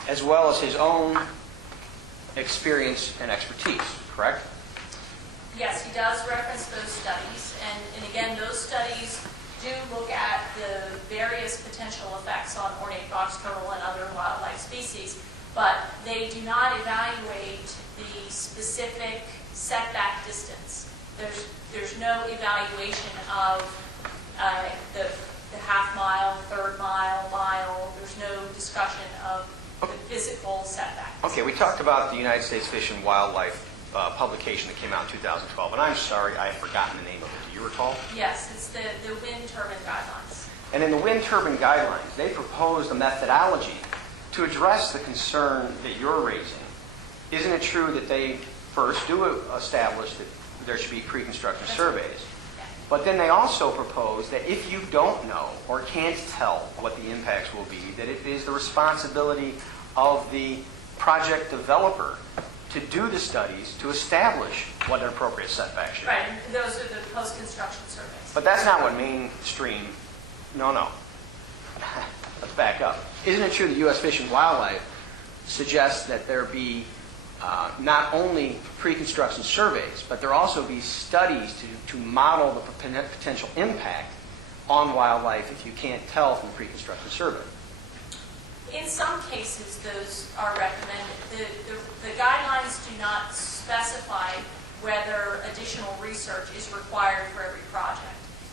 As well as his own experience and expertise, correct? Yes, he does reference those studies, and again, those studies do look at the various potential effects on ornate box turtle and other wildlife species, but they do not evaluate the specific setback distance. There's no evaluation of the half mile, third mile. There's no discussion of the physical setback. Okay, we talked about the United States Fish and Wildlife publication that came out in 2012, and I'm sorry, I've forgotten the name of it. Do you recall? Yes, it's the wind turbine guidelines. And in the wind turbine guidelines, they proposed a methodology to address the concern that you're raising. Isn't it true that they first do establish that there should be pre-construction surveys? But then they also propose that if you don't know or can't tell what the impacts will be, that it is the responsibility of the project developer to do the studies to establish what an appropriate setback should be. Right, and those are the post-construction surveys. But that's not what Mainstream, no. let's back up. Isn't it true that U.S. Fish and Wildlife suggests that there be not only pre-construction surveys, but there also be studies to model the potential impact on wildlife if you can't tell from the pre-construction survey? In some cases, those are recommended. The guidelines do not specify whether additional research is required for every project.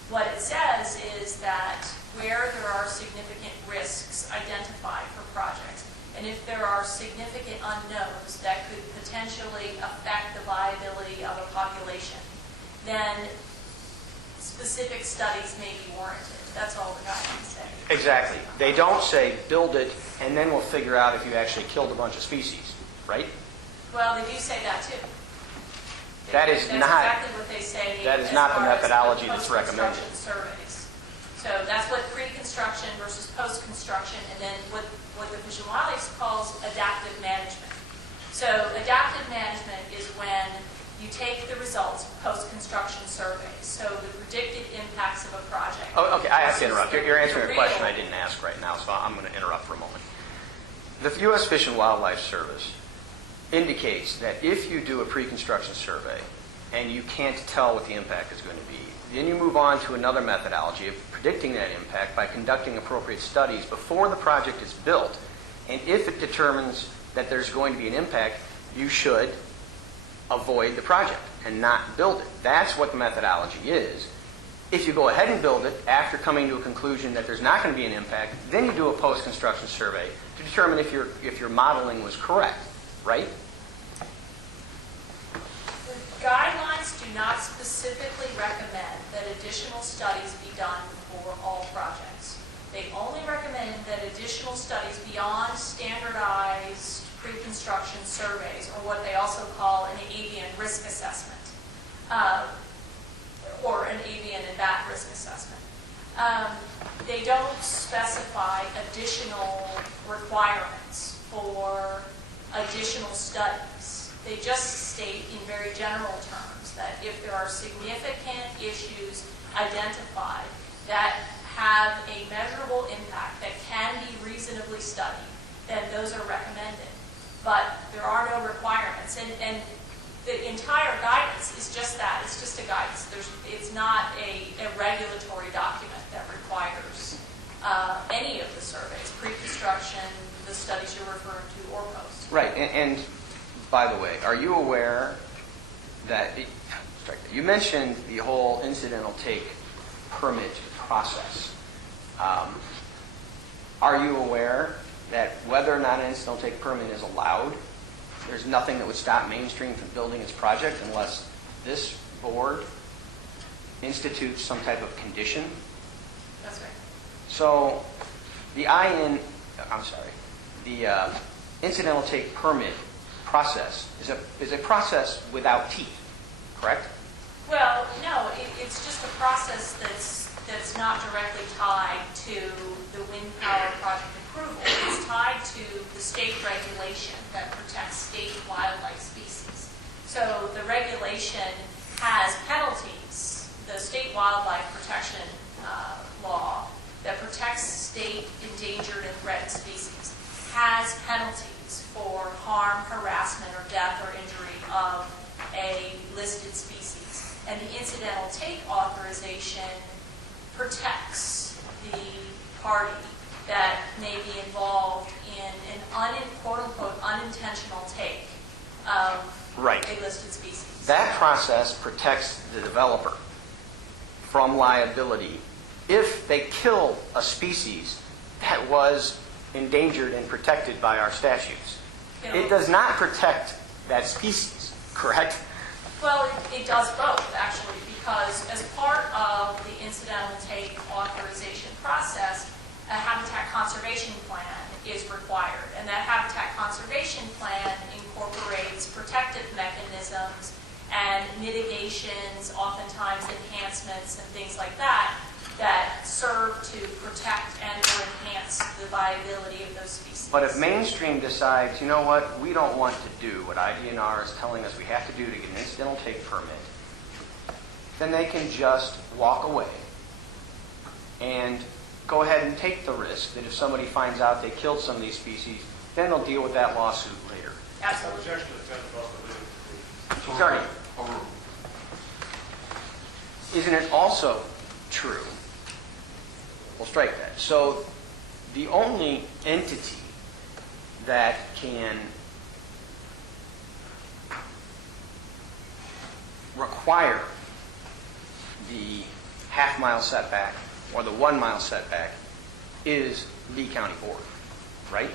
What it says is that where there are significant risks identified for projects, and if there are significant unknowns that could potentially affect the viability of a population, then specific studies may be warranted. That's all the guidelines say. Exactly. They don't say build it and then we'll figure out if you actually killed a bunch of species, right? Well, they do say that too. That is That's not- exactly what they say. that is as not the far as methodology that's recommended. post-construction surveys. So that's what pre-construction versus post-construction, and then what the Fish and Wildlife calls adaptive management. So adaptive management is when you take the results of post-construction surveys, so the predicted impacts of a project. Oh, okay, I have to versus interrupt. the You're answering a question I real- didn't ask right now, so I'm going to interrupt for a moment. The U.S. Fish and Wildlife Service indicates that if you do a pre-construction survey and you can't tell what the impact is going to be, then you move on to another methodology of predicting that impact by conducting appropriate studies before the project is built. And if it determines that there's going to be an impact, you should avoid the project and not build it. That's what the methodology is. If you go ahead and build it after coming to a conclusion that there's not going to be an impact, then you do a post-construction survey to determine if your modeling was correct, right? The guidelines do not specifically recommend that additional studies be done for all projects. They only recommend that additional studies beyond standardized pre-construction surveys, or what they also call an avian risk assessment, or an avian and bat risk assessment. They don't specify additional requirements for additional studies. They just state in very general terms that if there are significant issues identified that have a measurable impact that can be reasonably studied, then those are recommended. But there are no requirements. And the entire guidance is just that. It's just a guidance. It's not a regulatory document that requires any of the surveys, pre-construction, the studies you're referring to, or post. Right. And by the way, are you aware that you mentioned the whole incidental take permit process? Are you aware that whether or not an incidental take permit is allowed, there's nothing that would stop Mainstream from building its project unless this board institutes some type of condition? That's right. So the incidental take permit process is a process without teeth, correct? Well, no, it's just a process that's not directly tied to the wind power project approval. It's tied to the state regulation that protects state wildlife species. So the regulation has penalties. The state wildlife protection law that protects state endangered and threatened species has penalties for harm, harassment, or death or injury of a listed species. And the incidental take authorization protects the party that may be involved in an quote-unquote unintentional take of a listed species. That process protects the developer from liability if they kill a species that was endangered and protected by our statutes. It does not protect that species, correct? Well, it does both, actually, because as part of the incidental take authorization process, a habitat conservation plan is required. And that habitat conservation plan incorporates protective mechanisms and mitigations, oftentimes enhancements and things like that, that serve to protect and or enhance the viability of those species. But if Mainstream decides, you know what, we don't want to do what IDNR is telling us we have to do to get an incidental take permit, then they can just walk away and go ahead and take the risk that if somebody finds out they killed some of these species, then they'll deal with that lawsuit later. Absolutely. Objection to 10 above the legal. It's already overruled. Isn't it also true? We'll strike that. So the only entity that can require the half-mile setback or the 1 mile setback is Lee County Board, right?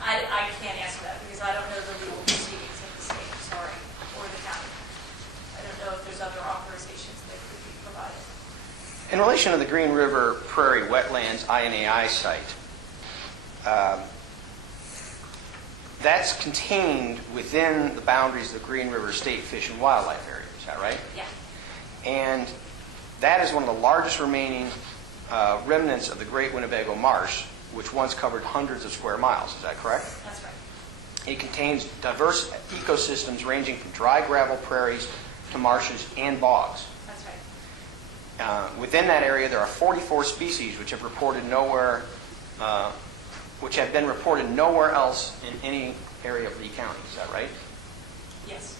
I can't answer that because I don't know the legal proceedings in the state, I'm sorry, or the county. I don't know if there's other authorizations that could be provided. In relation to the Green River Prairie Wetlands INAI site, that's contained within the boundaries of the Green River State Fish and Wildlife Area, is that right? Yeah. And that is one of the largest remaining remnants of the Great Winnebago Marsh, which once covered hundreds of square miles, is that correct? That's right. It contains diverse ecosystems ranging from dry gravel prairies to marshes and bogs. That's right. Within that area, there are 44 species which have been reported nowhere else in any area of Lee County. Is that right? Yes.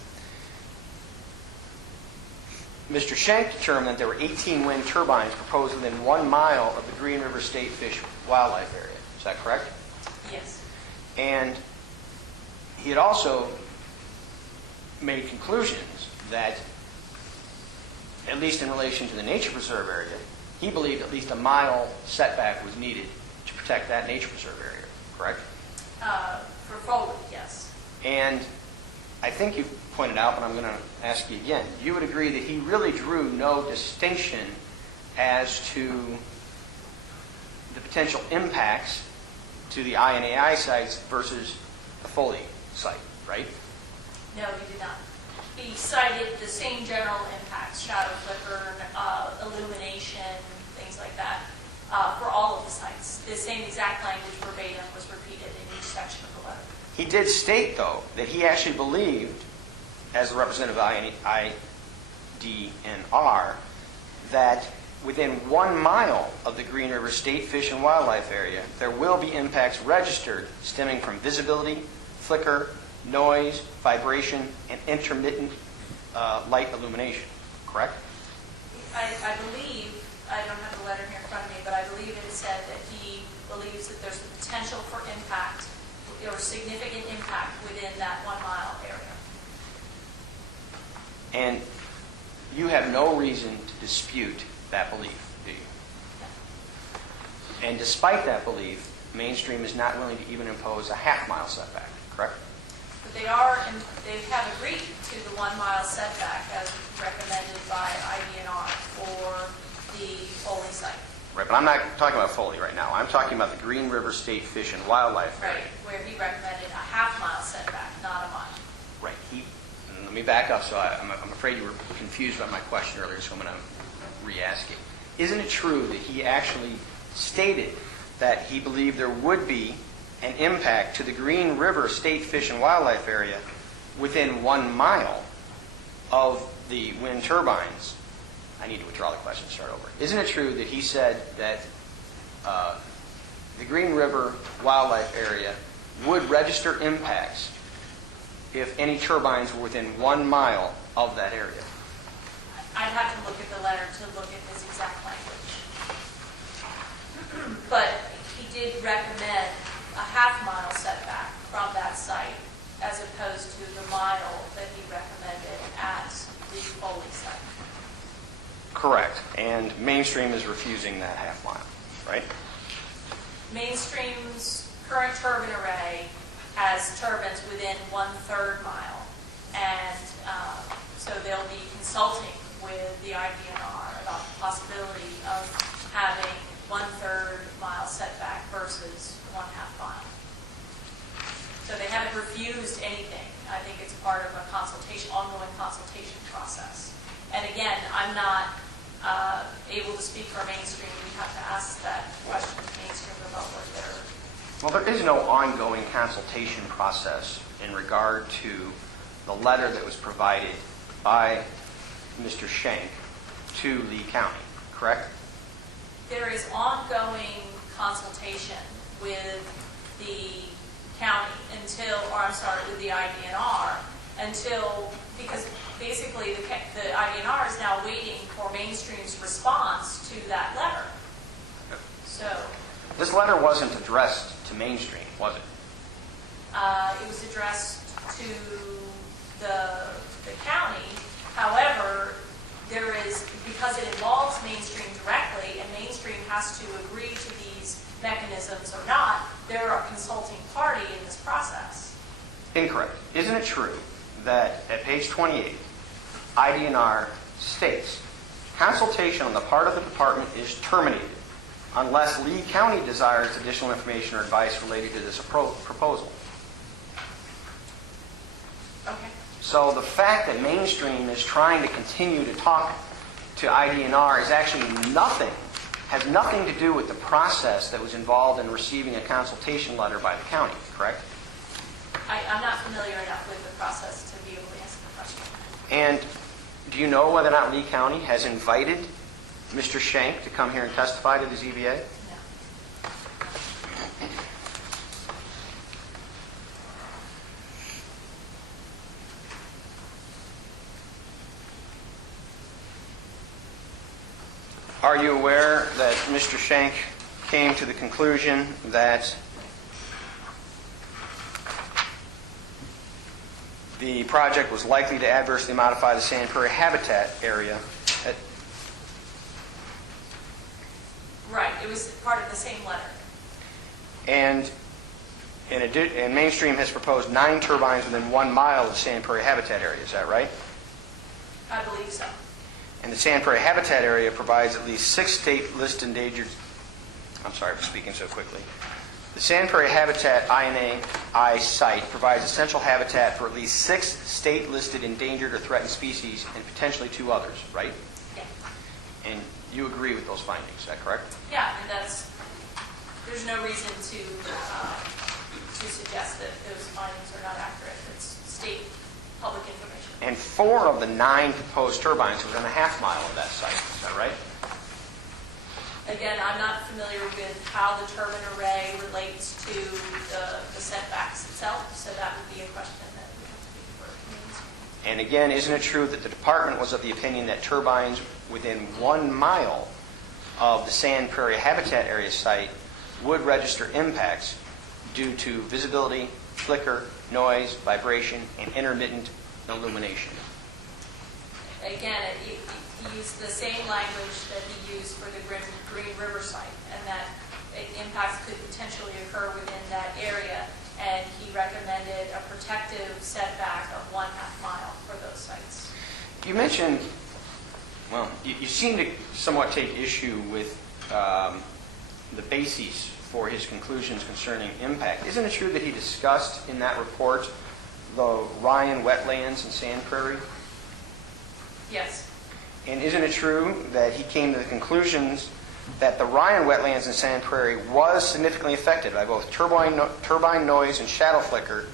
Mr. Schenk determined that there were 18 wind turbines proposed within 1 mile of the Green River State Fish Wildlife Area. Is that correct? Yes. And he had also made conclusions that, at least in relation to the nature preserve area, he believed at least a mile setback was needed to protect that nature preserve area, correct? For Foley, yes. And I think you've pointed out, but I'm going to ask you again, you would agree that he really drew no distinction as to the potential impacts to the INAI sites versus the Foley site, right? No, he did not. He cited the same general impacts, shadow flicker, illumination, things like that, for all of the sites. The same exact language verbatim was repeated in each section of the letter. He did state, though, that he actually believed, as the representative of IDNR, that within 1 mile of the Green River State Fish and Wildlife Area, there will be impacts registered stemming from visibility, flicker, noise, vibration, and intermittent light illumination, correct? I believe, I don't have the letter here in front of me, but I believe it said that he believes that there's the potential for impact or significant impact within that 1 mile area. And you have no reason to dispute that belief, do you? And despite that belief, Mainstream is not willing to even impose a half-mile setback, correct? But they have agreed to the 1 mile setback as recommended by IDNR for the Foley site. Right, but I'm not talking about Foley right now. I'm talking about the Green River State Fish and Wildlife Area. Right, where he recommended a half mile setback, not a mile. Right. Let me back up. So I'm afraid you were confused by my question earlier, so I'm going to re-ask it. Isn't it true that he actually stated that he believed there would be an impact to the Green River State Fish and Wildlife Area within 1 mile of the wind turbines? I need to withdraw the question and start over. Isn't it true that he said that the Green River Wildlife Area would register impacts if any turbines were within 1 mile of that area? I'd have to look at the letter to look at his exact language. But he did recommend a half mile setback from that site as opposed to the mile that he recommended at the Foley site. Correct. And Mainstream is refusing that half mile, right? Mainstream's current turbine array has turbines within 1/3 mile. And so they'll be consulting with the IDNR about the possibility of having 1/3 mile setback versus 1/2 mile. So they haven't refused anything. I think it's part of a consultation, ongoing consultation process. And again, I'm not able to speak for Mainstream. We have to ask that question to Mainstream about what they're... Well, there is no ongoing consultation process in regard to the letter that was provided by Mr. Schenk to Lee County, correct? there is ongoing consultation with the county with the IDNR until, because basically the IDNR is now waiting for Mainstream's response to that letter. So, This letter wasn't addressed to Mainstream, was it? it was addressed to the county. However, there is, because it involves Mainstream directly, and Mainstream has to agree to these mechanisms or not, they're a consulting party in this process. Incorrect. Isn't it true that at page 28, IDNR states, consultation on the part of the department is terminated unless Lee County desires additional information or advice related to this proposal? Okay. So the fact that Mainstream is trying to continue to talk to IDNR is actually has nothing to do with the process that was involved in receiving a consultation letter by the county, correct? I'm not familiar enough with the process to be able to answer the question. And do you know whether or not Lee County has invited Mr. Shank to come here and testify to the ZBA? No. Are you aware that Mr. Shank came to the conclusion that the project was likely to adversely modify the sand prairie habitat area? Right, it was part of the same letter. And Mainstream has proposed 9 turbines within 1 mile of the sand prairie habitat area, is that right? I believe so. And the sand prairie habitat area provides at least 6 state-listed endangered... I'm sorry for speaking so quickly. The sand prairie habitat INAI site provides essential habitat for at least 6 state-listed endangered or threatened species and potentially 2 others, right? Yeah. And you agree with those findings, is that correct? Yeah, and there's no reason to suggest that those findings are not accurate. It's state public information. And 4 of the 9 proposed turbines are within a half-mile of that site, is that right? Again, I'm not familiar with how the turbine array relates to the setbacks itself, so that would be a question that we have to be for Mainstream. And again, isn't it true that the department was of the opinion that turbines within 1 mile of the sand prairie habitat area site would register impacts due to visibility, flicker, noise, vibration, and intermittent illumination? Again, he used the same language that he used for the Green River site, and that impacts could potentially occur within that area, and he recommended a protective setback of 1/2 mile for those sites. You mentioned, well, you seem to somewhat take issue with the bases for his conclusions concerning impact. Isn't it true that he discussed in that report the Ryan wetlands and sand prairie? Yes. And isn't it true that he came to the conclusions that the Ryan wetlands and sand prairie was significantly affected by both turbine noise and shadow flicker,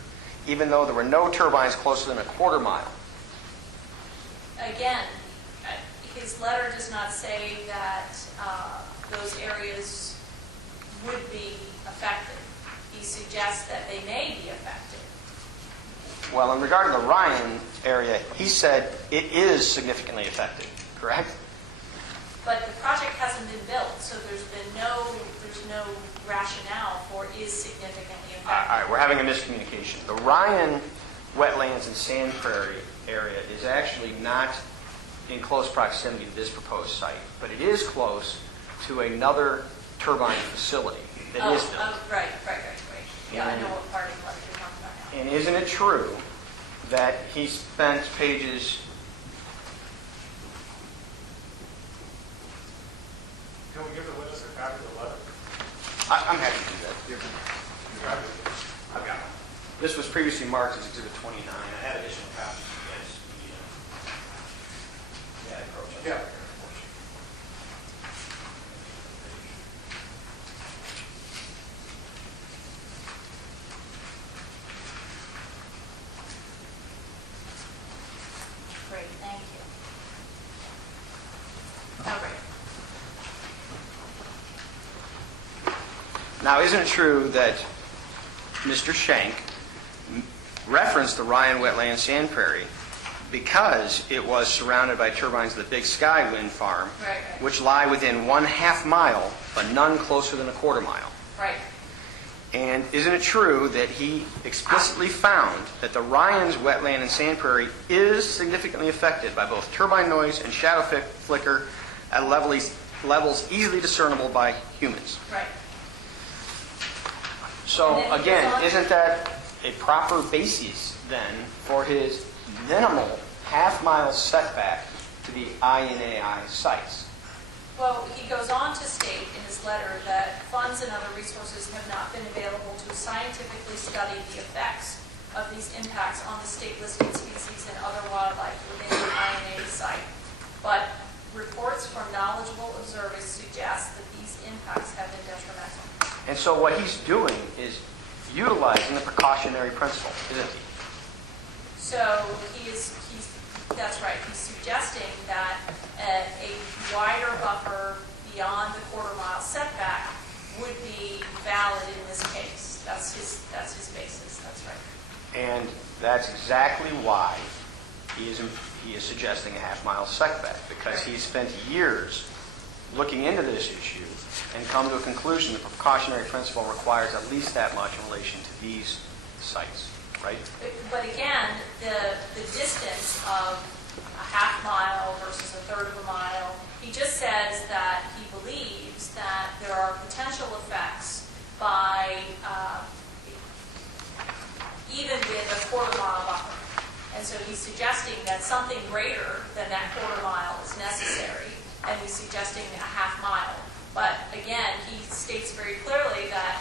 even though there were no turbines closer than a 1/4 mile? Again, his letter does not say that those areas would be affected. He suggests that they may be affected. Well, in regard to the Ryan area, he said it is significantly affected, correct? But the project hasn't been built, so there's no rationale for is significantly All affected. right, we're having a miscommunication. The Ryan wetlands and sand prairie area is actually not in close proximity to this proposed site, but it is close to another turbine facility that is built. Right. Yeah, I know what part of the letter you're talking about now. And isn't it true that he spent pages... Can we give the witness a copy of the letter? I'm happy to do that. I've got it. This was previously marked as Exhibit 29. I had additional copies. Yeah, I approached it. Yeah. Great, thank you. Oh, great. Now, isn't it true that Mr. Schenk referenced the Ryan Wetland Sand Prairie because it was surrounded by turbines of the Big Sky wind farm, Right. which lie within 1/2 mile, but none closer than 1/4 mile? Right. And isn't it true that he explicitly found that the Ryan's Wetland and Sand Prairie is significantly affected by both turbine noise and shadow flicker at levels easily discernible by humans? Right. So And then he again, goes on- isn't that a proper basis then for his minimal 1/2 mile setback to the INAI sites? Well, he goes on to state in his letter that funds and other resources have not been available to scientifically study the effects of these impacts on the state-listed species and other wildlife within the INA site. But reports from knowledgeable observers suggest that these impacts have been detrimental. And so what he's doing is utilizing the precautionary principle, isn't he? So that's right, he's suggesting that a wider buffer beyond the 1/4 mile setback would be valid in this case. That's his basis, that's right. And that's exactly why he is suggesting a 1/2 mile setback, because he's spent years looking into this issue and come to a conclusion that the precautionary principle requires at least that much in relation to these sites, right? But again, the distance of a 1/2 mile versus a 1/3 of a mile, he just says that he believes that there are potential effects by even with a 1/4 mile buffer. And so he's suggesting that something greater than that 1/4 mile is necessary, and he's suggesting a 1/2 mile. But again, he states very clearly that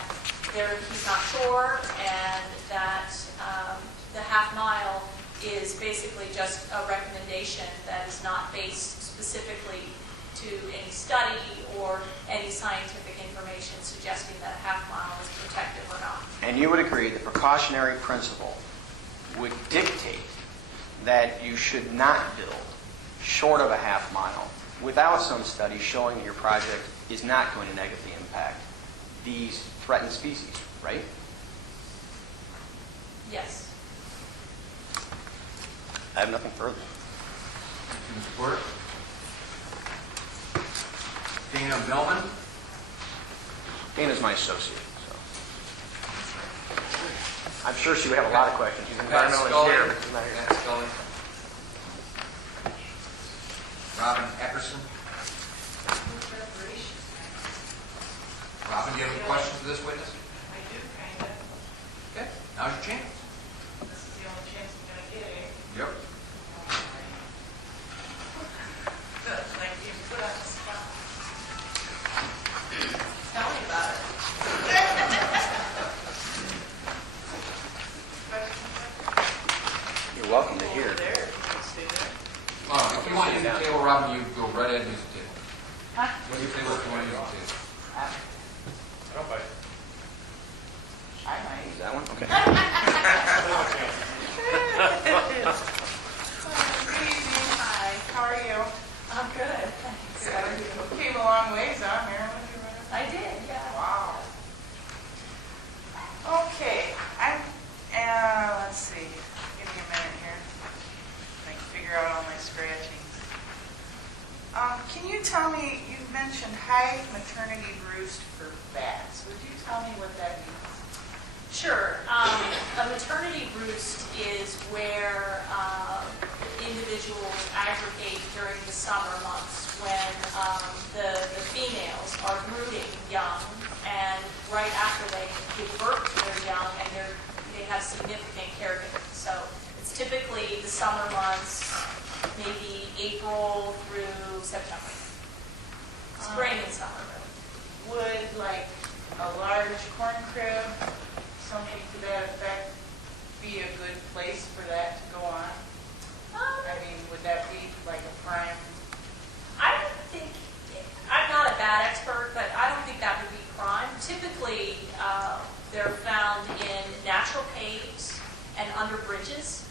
he's not sure, and that the 1/2 mile is basically just a recommendation that is not based specifically to any study or any scientific information suggesting that a 1/2 mile is protective or not. And you would agree the precautionary principle would dictate that you should not build short of a 1/2 mile without some study showing that your project is not going to negatively impact these threatened species, right? Yes. I have nothing further. Thank you, Mr. Porter. Dana Millman. Dana's my associate, so. I'm sure she would have a lot of questions. She's an Pat environmental Scully. engineer, but she's not here. Pat Scully. Robin Eckerson. Robin, do you have any questions for this witness? I do, kind of. Okay, now's your chance. This is the only chance I'm going to get, eh? Yep. Like being put on the spot. Tell me about it. You're welcome to hear. Over there, you can stay there. If you want to use the table, Robin, you go right ahead and use the table. Huh? What do you think if you want to use the table? I don't bite. I might. Is that one? Okay. Good evening, hi, how are you? I'm good, thanks. How are you? Came a long ways, huh, Marilyn? You went up? I did, yeah. Wow. Okay, let's see, give me a minute here. I can figure out all my scratchings. Can you tell me, you mentioned high maternity roost for bats. Would you tell me what that means? Sure. A maternity roost is where individuals aggregate during the summer months when the females are brooding young, and right after they give birth to their young, and they have significant caregiving. So it's typically the summer months, maybe April through September. Spring and summer, really. Would like a large corn crib, something to that effect, be a good place for that to go on? I mean, would that be like a prime? I don't think, I'm not a bat expert, but I don't think that would be prime. Typically, they're found in natural caves and under bridges.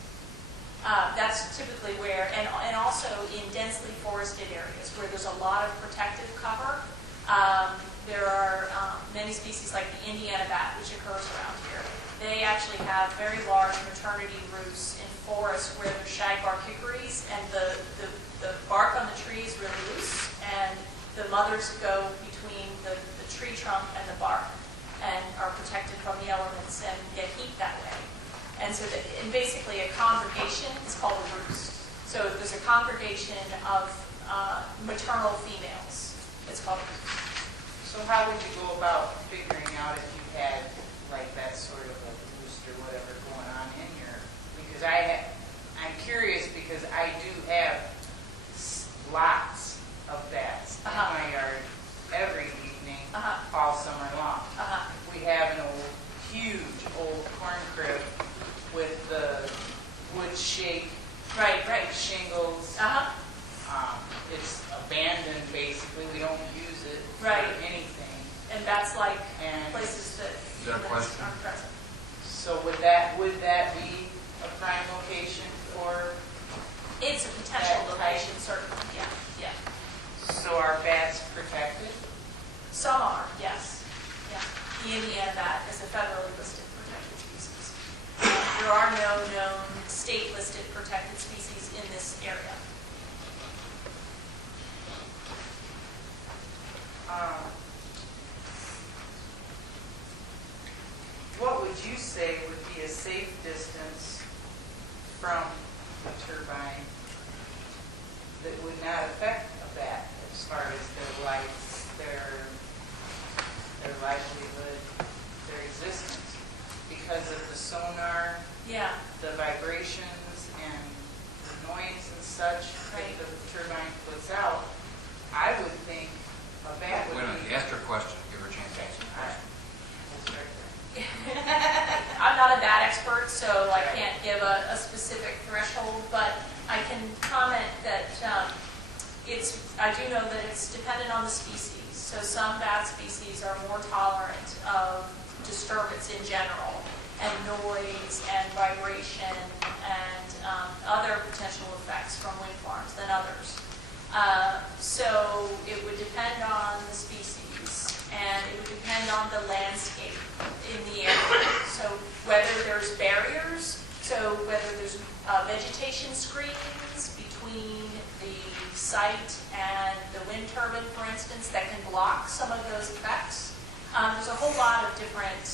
That's typically where, and also in densely forested areas where there's a lot of protective cover. there are many species like the Indiana bat, which occurs around here. They actually have very large maternity roosts in forests where there's shagbark hickories, and the bark on the tree is really loose, and the mothers go between the tree trunk and the bark and are protected from the elements and get heat that way. And so, and basically a congregation is called a roost. So if there's a congregation of maternal females, it's called a roost. So how would you go about figuring out if you had like that sort of a roost or whatever going on in your, because I'm curious because I do have lots of bats in my yard every evening, all summer long. We have an huge old corn crib with the wood shake shingles. It's abandoned basically. We don't use it for anything. And that's like And places that Is that a question? aren't present. so would that be a prime location for? It's a potential That location, certainly, yeah. So are bats protected? Some are, yes. Yeah. The Indiana bat is a federally listed protected species. There are no known state-listed protected species in this area. What would you say would be a safe distance from the turbine that would not affect a bat as far as their life, their livelihood, their existence? Because of the sonar, Yeah, the vibrations and the noise and such that the turbine puts out, I would think a bat would Wait a minute, be... you asked her question, give her a chance to answer the All right. question. We'll start there. I'm not a bat expert, so I can't give a specific threshold, but I can comment that I do know that it's dependent on the species. So some bat species are more tolerant of disturbance in general, and noise and vibration and other potential effects from wind farms than others. So it would depend on the species, and it would depend on the landscape in the area. So whether there's barriers, so whether there's vegetation screens between the site and the wind turbine, for instance, that can block some of those effects. There's a whole lot of different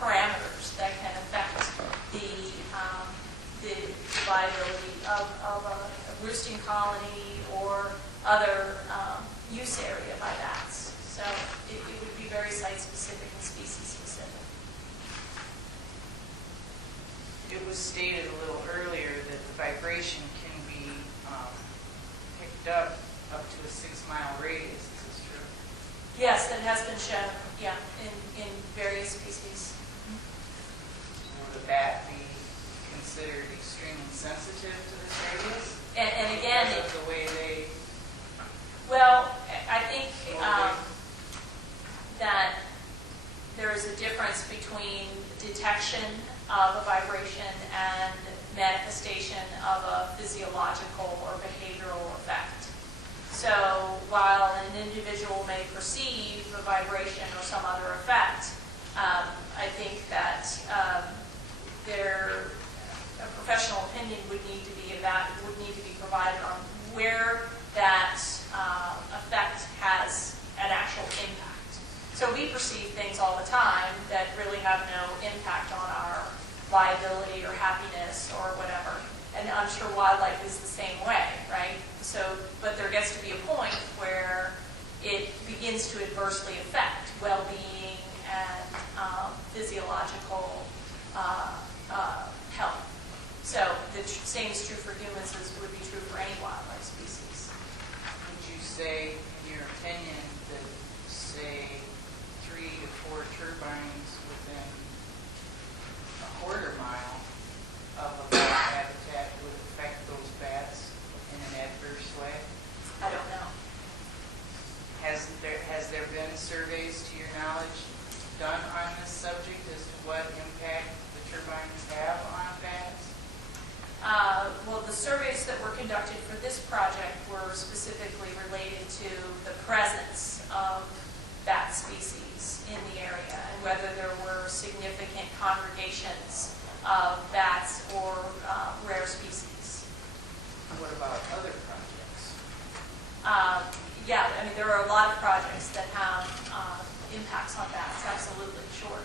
parameters that can affect the viability of a roosting colony or other use area by bats. So it would be very site-specific and species-specific. It was stated a little earlier that the vibration can be picked up to a 6-mile radius. Is this true? Yes, that has been shown, in various species. Would a bat be considered extremely sensitive to this radius? And again, Because of the way they... well, I think that there is a difference between detection of a vibration and manifestation of a physiological or behavioral effect. So while an individual may perceive a vibration or some other effect, I think that a professional opinion would need to be provided on where that effect has an actual impact. So we perceive things all the time that really have no impact on our viability or happiness or whatever. And I'm sure wildlife is the same way, right? So, but there gets to be a point where it begins to adversely affect well-being and physiological health. So the same is true for humans as would be true for any wildlife species. Would you say, in your opinion, that, say, 3 to 4 turbines within a quarter mile of a bat habitat would affect those bats in an adverse way? I don't know. Has there been surveys, to your knowledge, done on this subject as to what impact the turbines have on bats? Well, the surveys that were conducted for this project were specifically related to the presence of bat whether there were significant congregations of bats or rare species. What about other projects? Yeah, I mean, there are a lot of projects that have impacts on bats, absolutely, sure.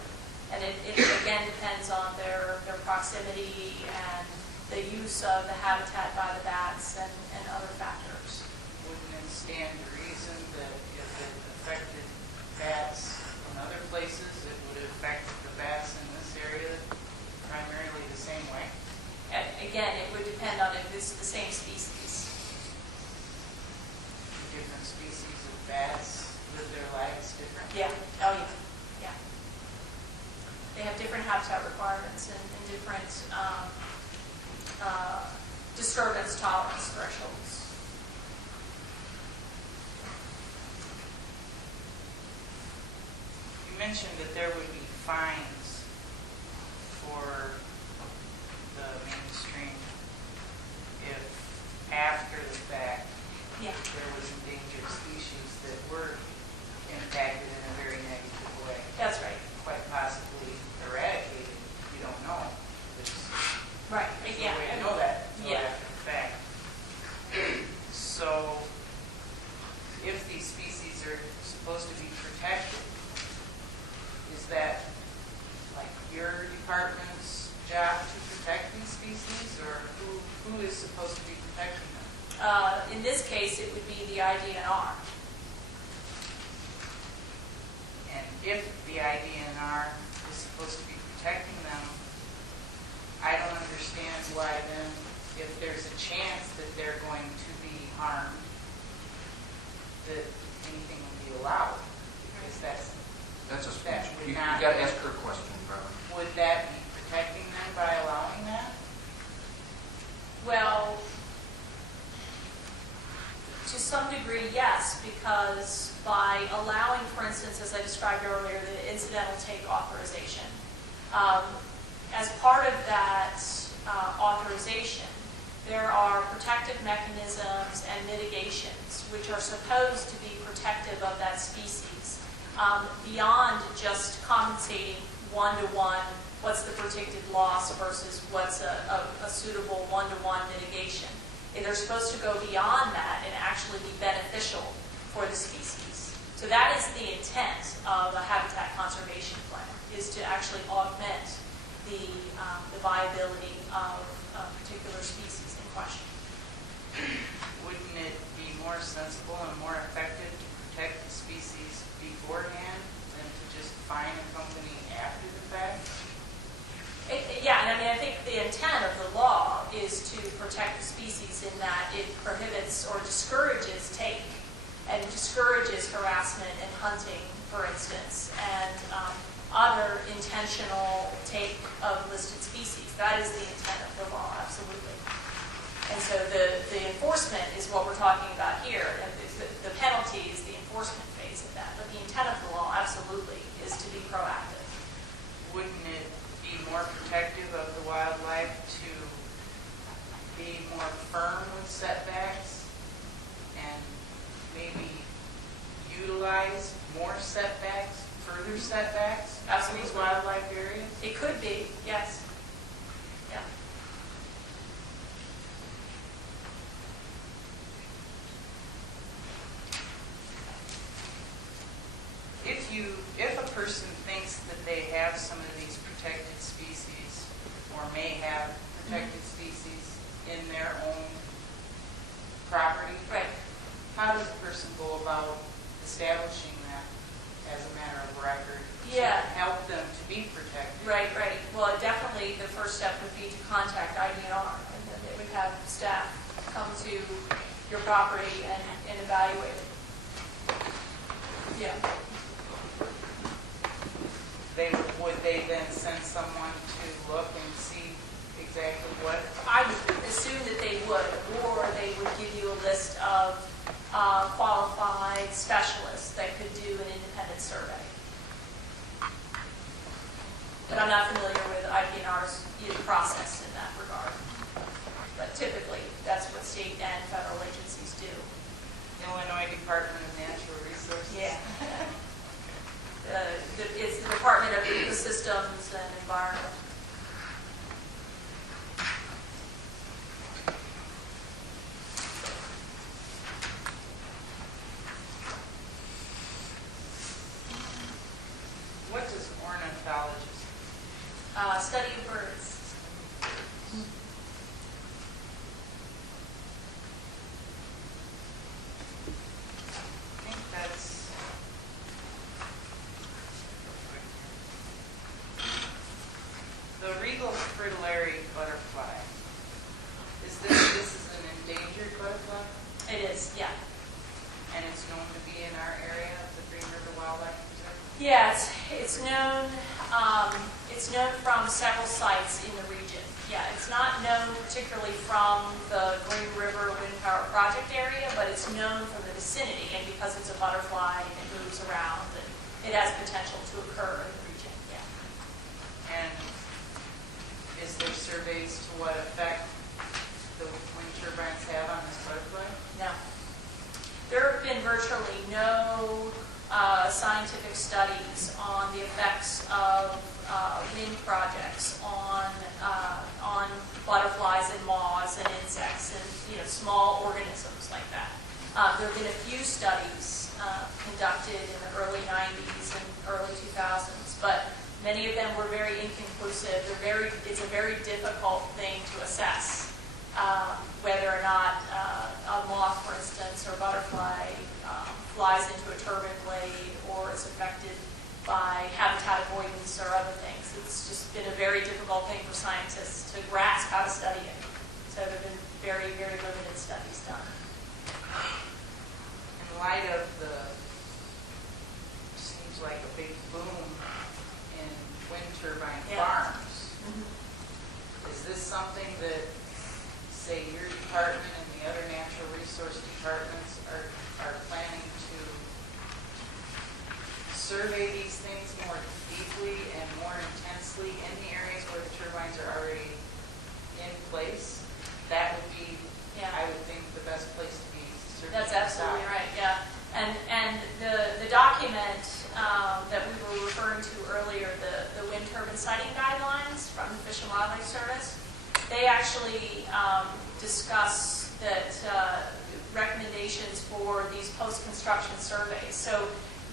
And it again depends on their proximity and the use of the habitat by the bats and other factors. Wouldn't it stand to reason that if it affected bats in other places, it would affect the bats in this area primarily the same way? And again, it would depend on if it's the same species. Different species of bats live their lives differently? Yeah, oh yeah, yeah. They have different habitat requirements and different disturbance tolerance thresholds. You mentioned that there would be fines for the mainstream if after the fact Yeah. there was endangered species that were impacted in a very negative way, That's right. quite possibly eradicated. You don't know. Right. There's Yeah. no way to know that until Yeah. after the fact. So, if these species are supposed to be protected, is that like your department's job to protect these species, or who is supposed to be protecting them? In this case, it would be the IDNR. And if the IDNR is supposed to be protecting them, I don't understand why then, if there's a chance that they're going to be harmed, that anything would be allowed. Because That's a that speech. would You not- got to ask her a question, Barbara. would that be protecting them by allowing that? Well, to some degree, yes, because by allowing, for instance, as I described earlier, the incidental take authorization, as part of that authorization, there are protective mechanisms and mitigations which are supposed to be protective of that species, beyond just compensating one-to-one, what's the predicted loss versus what's a suitable one-to-one mitigation. And they're supposed to go beyond that and actually be beneficial for the species. So that is the intent of a habitat conservation plan, is to actually augment the viability of a particular species in question. Wouldn't it be more sensible and more effective to protect the species beforehand than to just fine a company after the fact? Yeah, and I mean, I think the intent of the law is to protect the species in that it prohibits or discourages take and discourages harassment and hunting, for instance, and other intentional take of listed species. That is the intent of the law, absolutely. And so the enforcement is what we're talking about here. And the penalty is the enforcement phase of that. But the intent of the law, absolutely, is to be proactive. Wouldn't it be more protective of the wildlife to be more firm with setbacks and maybe utilize more setbacks, further setbacks in these wildlife areas? It could be, yes. Yeah. If a person thinks that they have some of these protected species or may have protected species in their own property, Right. how does a person go about establishing that as a matter of record? Yeah. To help them to be protected? Right, right. Well, definitely the first step would be to contact IDNR, and then they would have staff come to your property and evaluate it. Yeah. Would they then send someone to look and see exactly what? I would assume that they would, or they would give you a list of qualified specialists that could do an independent survey. But I'm not familiar with IDNR's process in that regard. But typically, that's what state and federal agencies do. Illinois Department of Natural Resources? Yeah. it's the Department of Ecosystems and Environment. What does ornithologist? Study of birds. I think that's. The regal fritillary butterfly. This is an endangered butterfly? It is, yeah. And it's known to be in our area of the Green River Wildlife Preserve? Yeah, it's known from several sites in the region. Yeah, it's not known particularly from the Green River Wind Power Project area, but it's known from the vicinity, and because it's a butterfly and it moves around, and it has potential to occur in the region, yeah. And is there surveys to what effect the wind turbines have on this butterfly? No. There have been virtually no scientific studies on the effects of wind projects on butterflies and moths and insects and small organisms like that. There have been a few studies conducted in the early 90s and early 2000s, but many of them were very inconclusive. It's a very difficult thing to assess whether or not a moth, for instance, or butterfly flies into a turbine blade or is affected by habitat avoidance or other things. It's just been a very difficult thing for scientists to grasp how to study it. So there have been very, very limited studies done. In light of seems like a big boom in wind turbine Yeah. farms, Mm-hmm. is this something that, say, your department and the other natural resource departments are planning to survey these things more deeply and more intensely in the areas where the turbines are already in place? That would be, Yeah. I would think, the best place to be surveying. That's absolutely this out. right, yeah. And the document that we were referring to earlier, the wind turbine siting guidelines from the Fish and Wildlife Service, they actually discuss that recommendations for these post-construction surveys. So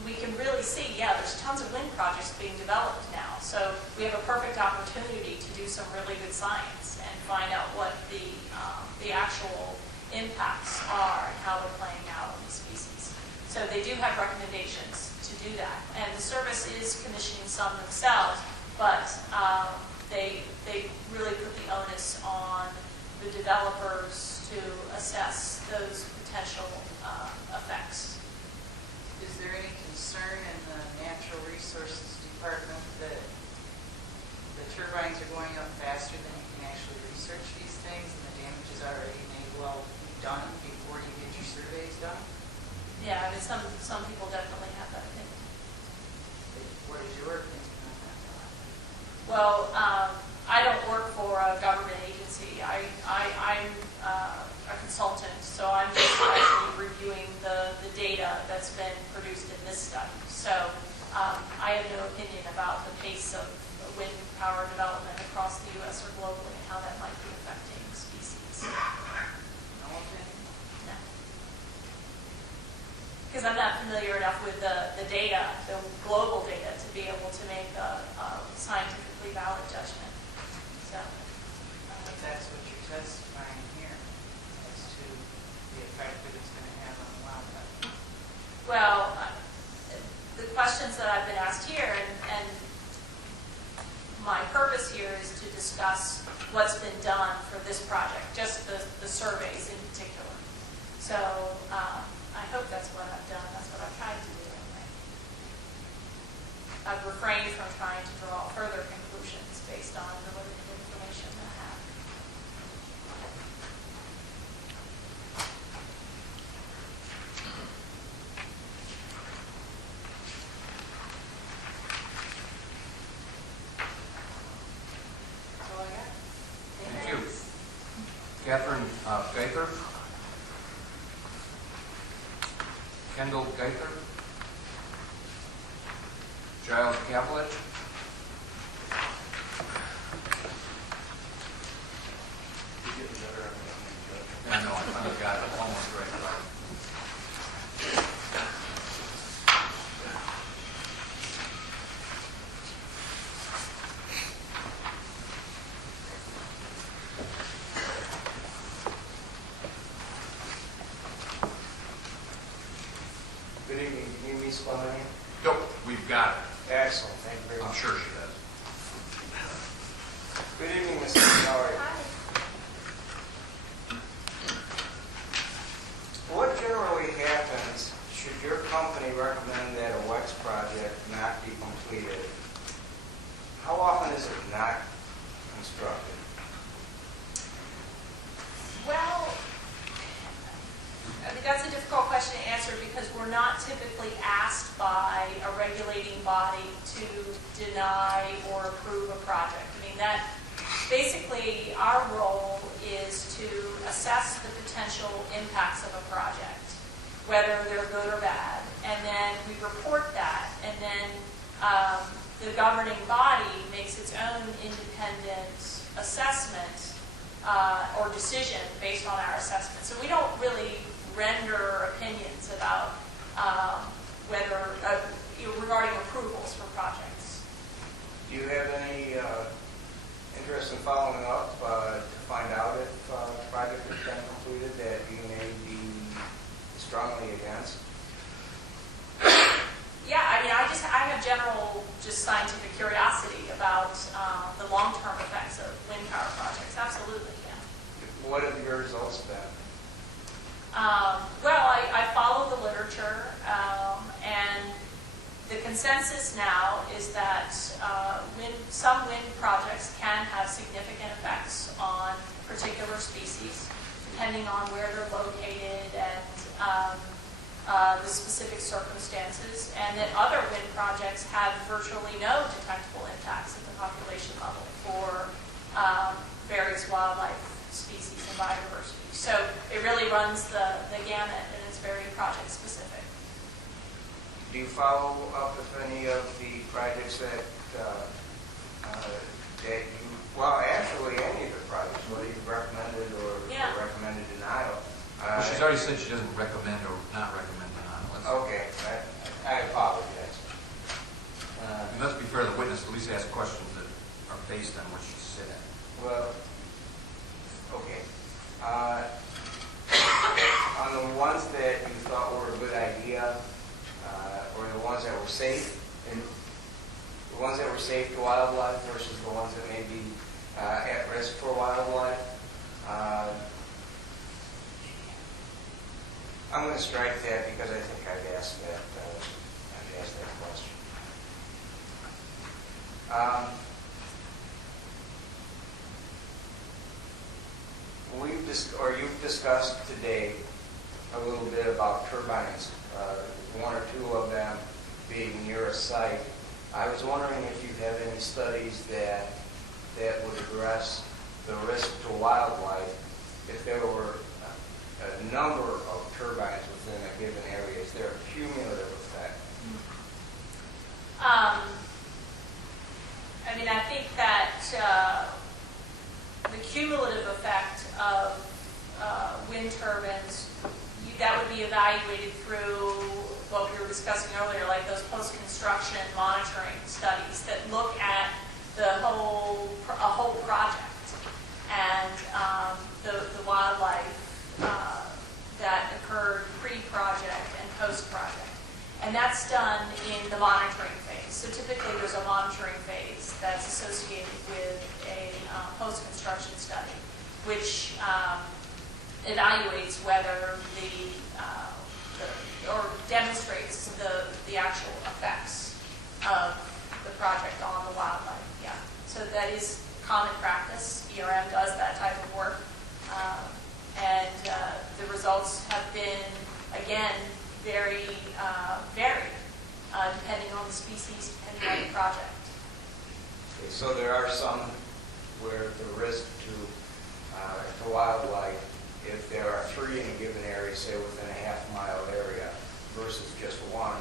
we can really see, yeah, there's tons of wind projects being developed now. So we have a perfect opportunity to do some really good science and find out what the actual impacts are and how they're playing out on the species. So they do have recommendations to do that. And the service is commissioning some themselves, but they really put the onus on the developers to assess those potential effects. Is there any concern in the Natural Resources Department that the turbines are going up faster than you can actually research these things and the damage is already may well be done before you get your surveys done? Yeah, I mean, some people definitely have that opinion. What is your opinion on that? Well, I don't work for a government agency. I'm a consultant, so I'm just actually reviewing the data that's been produced in this study. So I have no opinion about the pace of wind power development across the U.S. or globally and how that might be affecting species. No opinion? No. Because I'm not familiar enough with the data, the global data, to be able to make a scientifically valid judgment. So, But that's what you're testifying here as to the effect that it's going to have on wildlife. well, the questions that I've been asked here, and my purpose here is to discuss what's been done for this project, just the surveys in particular. So I hope that's what I've done. That's what I've tried to do anyway. I've refrained from trying to draw further conclusions based on the limited information that I have. That's all I got. Thank you. Catherine Gaither? Kendall Gaither? Giles Cavlich. I know, I finally got it, I'm almost right. Good evening, can you meet spelling name? Nope, we've got it. Excellent, thank you very I'm much. sure she does. Good evening, Ms. Lee, how are you? What generally happens should your company recommend that a WEX project not be completed? How often is it not constructed? Well, I mean, that's a difficult question to answer because we're not typically asked by a regulating body to deny or approve a project. I mean, that basically our role is to assess the potential impacts of a project, whether they're good or bad, and then we report that, and then the governing body makes its own independent assessment or decision based on our assessment. So we don't really render opinions about whether regarding approvals for projects. Do you have any interest in following up to find out if a project has been completed that you may be strongly against? Yeah, I mean, I have general just scientific curiosity about the long-term effects of wind power projects. Absolutely, yeah. What have your results been? Well, I follow the literature, and the consensus now is that some wind projects can have significant effects on particular species, depending on where they're located and the specific circumstances, and that other wind projects have virtually no detectable impacts at the population level for various wildlife species and biodiversity. So it really runs the gamut, and it's very project specific. Do you follow up with any of the projects that you, well, actually any of the projects, whether you've recommended or Yeah. recommended denial? Well, she's already said she doesn't recommend or not recommend denial. Okay, I apologize. It must be fair to the witness to at least ask questions that are based on what she said. Well, okay. On the ones that you thought were a good idea, or the ones that were safe, and the ones that were safe to wildlife versus the ones that may be at risk for wildlife, I'm going to strike that because I think I've asked that question. You've discussed today a little bit about turbines, one or two of them being near a site. I was wondering if you have any studies that would address the risk to wildlife if there were a number of turbines within a given area. Is there a cumulative effect? I mean, I think that the cumulative effect of wind turbines, that would be evaluated through what we were discussing earlier, like those post-construction monitoring studies that look at a whole project and the wildlife that occurred pre-project and post-project. And that's done in the monitoring phase. So typically there's a monitoring phase that's associated with a post-construction study, which evaluates whether or demonstrates the actual effects of the project on the wildlife. Yeah. So that is common practice. ERM does that type of work. And the results have been, again, very varied, depending on the species, depending on the project. Okay, so there are some where the risk to wildlife, if there are three in a given area, say within a half-mile area, versus just one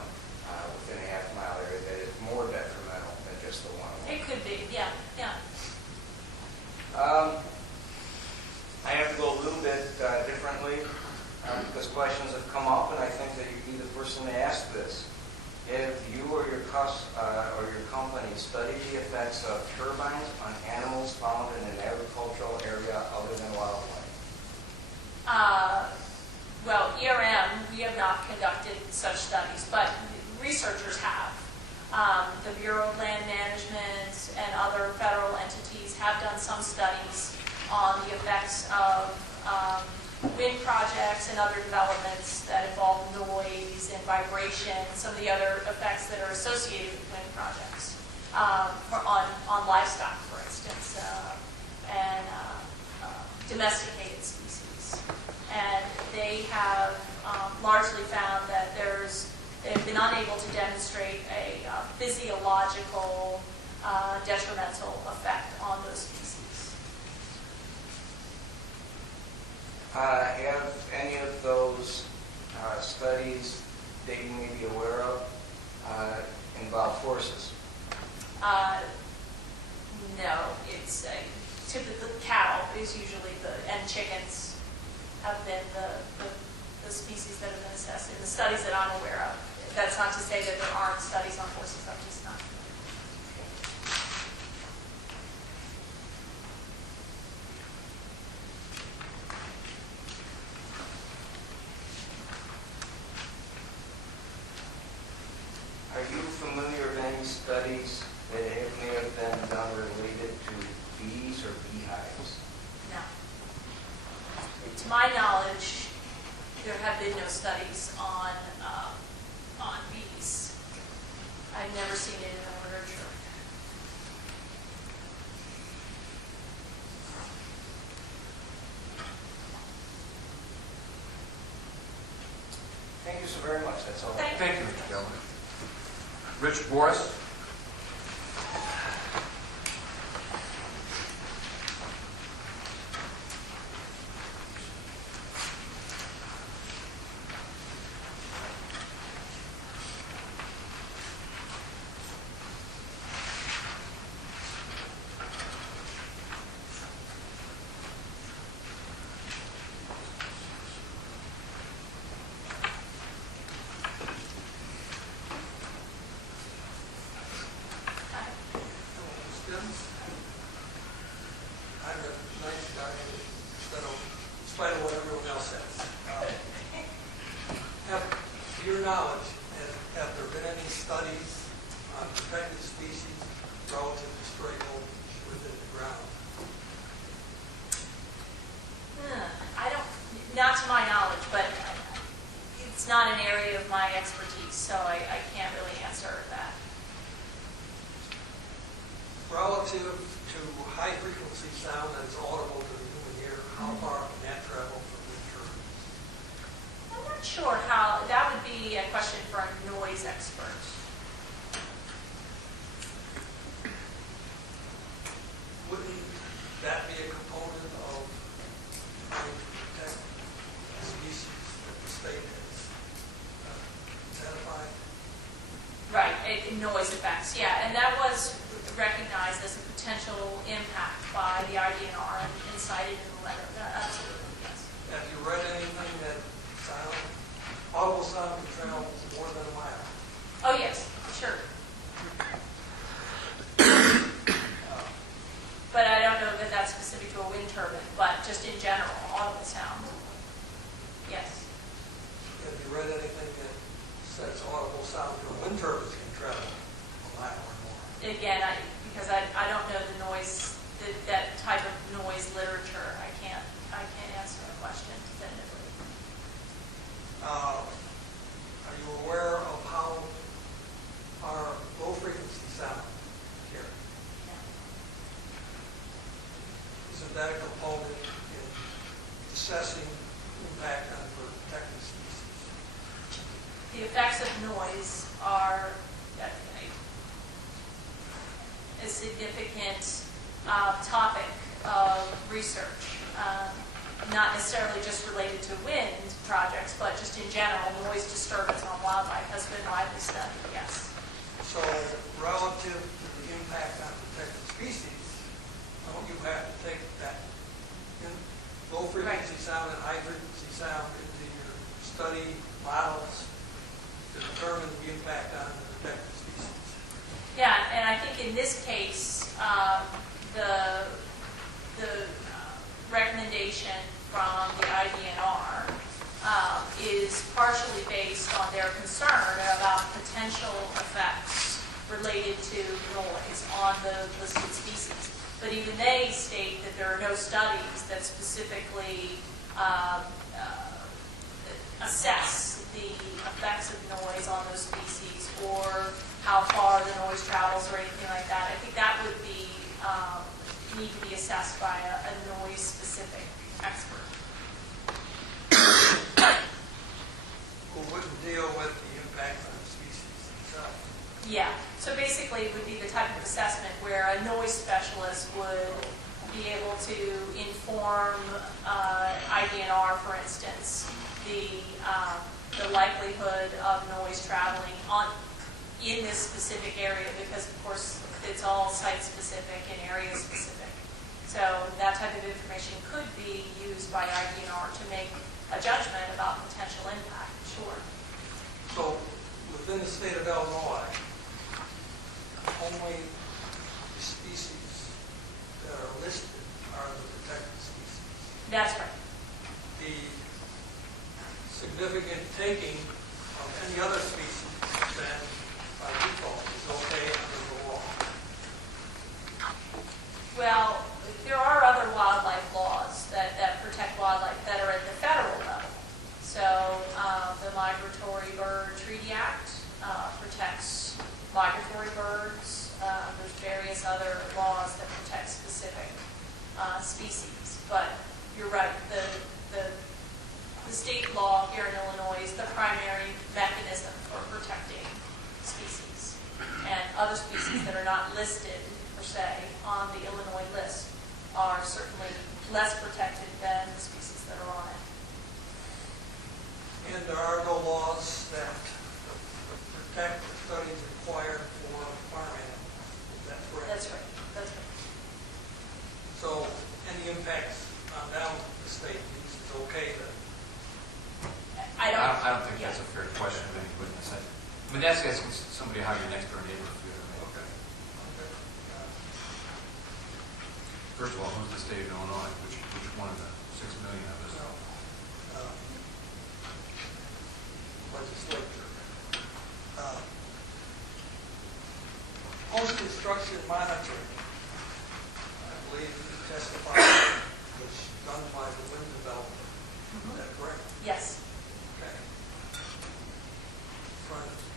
within a half-mile area, that is more detrimental than just the one. It could be, yeah, yeah. I have to go a little bit differently because questions have come up, and I think that you'd be the person to ask this. Have you or your company studied the effects of turbines on animals found in an agricultural area other than wildlife? Well, ERM, we have not conducted such studies, but researchers have. The Bureau of Land Management and other federal entities have done some studies on the effects of wind projects and other developments that involve noise and vibration, some of the other effects that are associated with wind projects, on livestock, for instance, and domesticated species. And they have largely found that they've been unable to demonstrate a physiological detrimental effect on those species. Have any of those studies that you may be aware of involved horses? No, it's typically cattle is usually and chickens have been the species that have been assessed in the studies that I'm aware of. That's not to say that there aren't studies on horses, I'm just not. Are you familiar with any studies that may have been done related to bees or beehives? No. To my knowledge, there have been no studies on bees. I've never seen it in the literature. Thank you so very much. That's all. Thank Thank you, Mr. Gelman. Rich Boris? I'm a nice guy instead of, in spite of what everyone else says. To your knowledge, have there been any studies on protected species relative to stray voltage within the ground? I don't, not to my knowledge, but it's not an area of my expertise, so I can't really answer that. Relative to high-frequency sound that is audible to the human ear, how far can that travel from wind turbines? I'm not sure how, that would be a question for a noise expert. Wouldn't that be a component of trying to protect the species that the state has identified? Right, noise effects, yeah, and that was recognized as a potential impact by the IDNR and cited in the letter. Absolutely, yes. Have you read anything that audible sound can travel more than a mile? Oh, yes, sure. But I don't know that that's specific to a wind turbine, but just in general, audible sound. Yes. Have you read anything that says audible sound from wind turbines can travel a mile or more? Again, because I don't know the noise, that type of noise literature, I can't answer the question definitively. Are you aware of how our low-frequency sound carried? Isn't that a component in assessing impact on protected species? The effects of noise are a significant topic of research, not necessarily just related to wind projects, but just in general, noise disturbance on wildlife has been widely studied, yes. So relative to the impact on protected species, don't you have to take that low frequency sound and high frequency sound into your study models to determine the impact on the protected species? Yeah, and I think in this case, the recommendation from the IDNR is partially based on their concern about potential effects related to noise on the listed species. But even they state that there are no studies that specifically assess the effects of noise on those species or how far the noise travels or anything like that. I think that would be need to be assessed by a noise-specific expert. Who wouldn't deal with the impact on the species itself? Yeah, so basically it would be the type of assessment where a noise specialist would be able to inform IDNR, for instance, the likelihood of noise traveling in this specific area, because of course it's all site-specific and area-specific. So that type of information could be used by IDNR to make a judgment about potential impact, sure. So within the state of Illinois, only the species that are listed are the protected species. That's right. The significant taking of any other species then by default is okay under the law. Well, there are other wildlife laws that protect wildlife that are at the federal level. So the Migratory Bird Treaty Act protects migratory birds. There's various other laws that protect specific species. But you're right, the state law here in Illinois is the primary mechanism for protecting species. And other species that are not listed, per se, on the Illinois list are certainly less protected than the species that are on it. And there are no laws that protect the studies required for farm animals. Is that correct? That's right. That's right. So any impacts on down the state is okay then? I don't think that's a fair question of any witness. I mean, that's asking somebody how your next door neighbor feels. Okay. First of all, who's the state of Illinois? Which one of the 6 million of us? Legislature. Post-construction monitoring, I believe you testified, was done by the wind developer. Is that correct? Yes. Okay.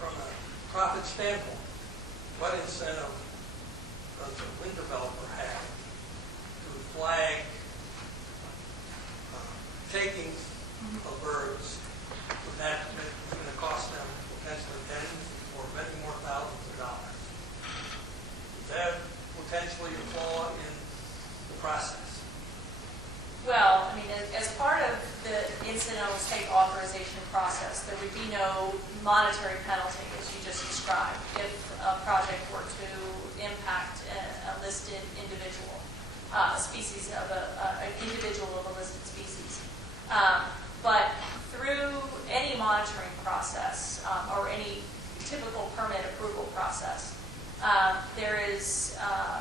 From a profit standpoint, what incentive does the wind developer have to flag takings of birds when that is going to cost them potentially tens or many more thousands of dollars? Is that potentially a flaw in the process? Well, I mean, as part of the incidental take authorization process, there would be no monetary penalty, as you just described, if a project were to impact a listed individual, species of an individual of a listed species. But through any monitoring process or any typical permit approval process, there is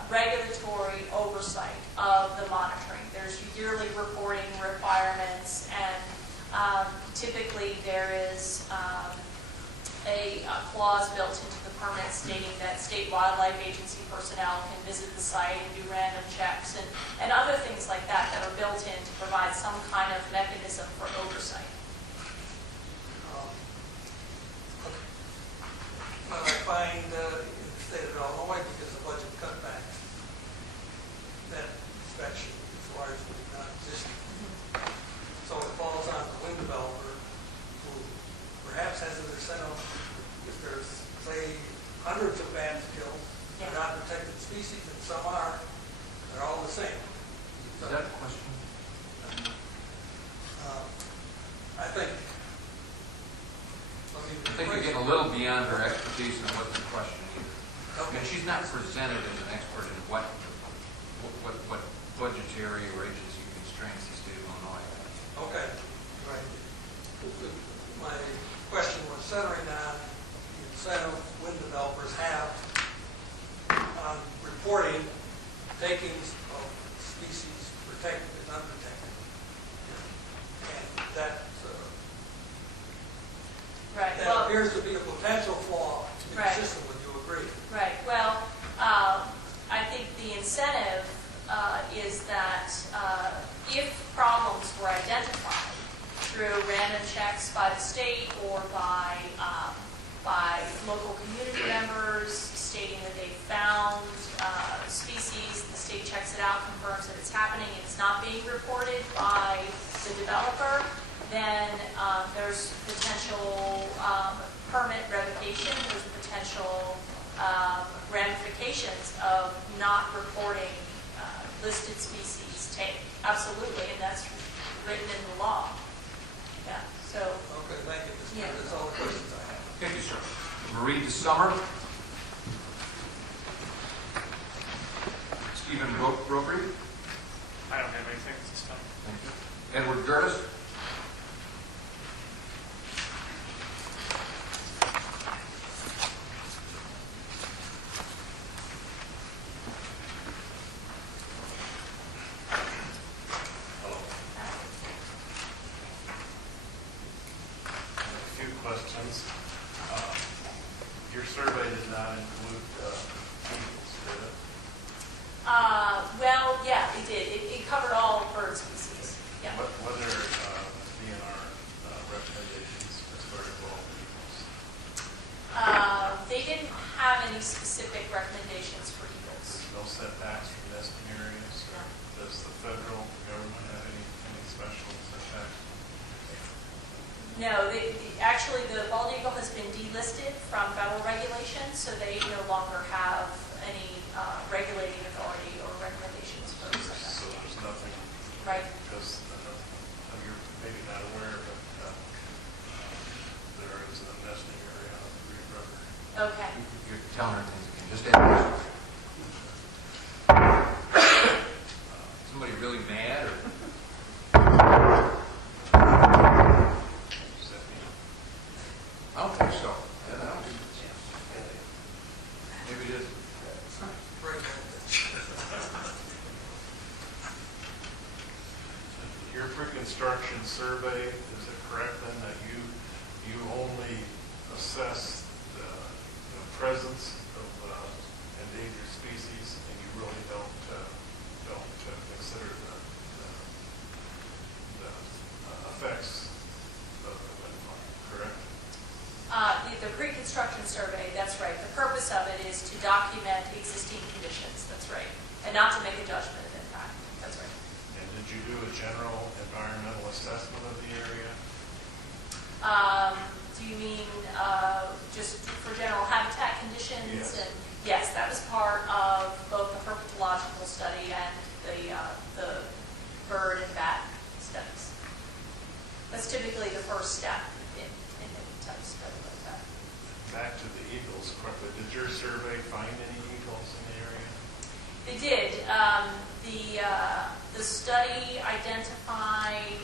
regulatory oversight of the monitoring. There's yearly reporting requirements, and typically there is a clause built into the permit stating that state wildlife agency personnel can visit the site and do random checks and other things like that that are built in to provide some kind of mechanism for oversight. What I find in the state of Illinois, because of budget cutbacks, that inspection is largely non-existent. So it falls on the wind developer, who perhaps has an incentive, if there's, say, hundreds of bands killed, they're not protected species, and some are, they're all the same. Is that a question? I think, I think you're getting a little beyond her expertise in what the question is. presented as an expert in what budgetary or agency constraints the state of Illinois has. Okay, right. My question was centering on the incentive wind developers have on reporting takings of species protected and unprotected. And that Right, that well, appears to be a potential flaw in the Right. system. Would you agree? right, well, I think the incentive is that if problems were identified through random checks by the state or by local community members stating that they found species, the state checks it out, confirms that it's happening, it's not being reported by the developer, then there's potential permit revocation, there's potential ramifications of not reporting listed species take. Absolutely, and that's written in the law. Yeah, so, Okay, thank you, Mr. Yeah. Chairman. That's all the questions I have. Thank you, sir. Marie DeSummer. Stephen Rotary. I don't have anything at this time. Thank you. Edward Gertis. A few questions. Your survey did not include eagles, did it? well, yeah, it did. It covered all bird species. Yeah. What are DNR recommendations as far as all eagles? They didn't have any specific recommendations for eagles. There's no setbacks from nesting areas, or does the federal government have any special setbacks? No, actually, the bald eagle has been delisted from federal regulations, so they no longer have any regulating authority or recommendations for So setbacks. there's nothing, Right. because you're maybe not aware, but there is a nesting area on the Green River. Okay. You're telling her things again. Just ask. Somebody really mad or? Does that mean I don't think so. I don't think maybe it is. Very good. your pre-construction survey, is it correct then that you only assess the presence of endangered species and you really don't consider the effects of the wind farm, correct? The pre-construction survey, that's right. The purpose of it is to document existing conditions, that's right, and not to make a judgment of impact, that's right. And did you do a general environmental assessment of the area? Do you mean just for general habitat conditions? Yes. And yes, that was part of both the herpetological study and the bird and bat studies. That's typically the first step in any type of study like that. Back to the eagles quickly, did your survey find any eagles in the area? They did. The study identified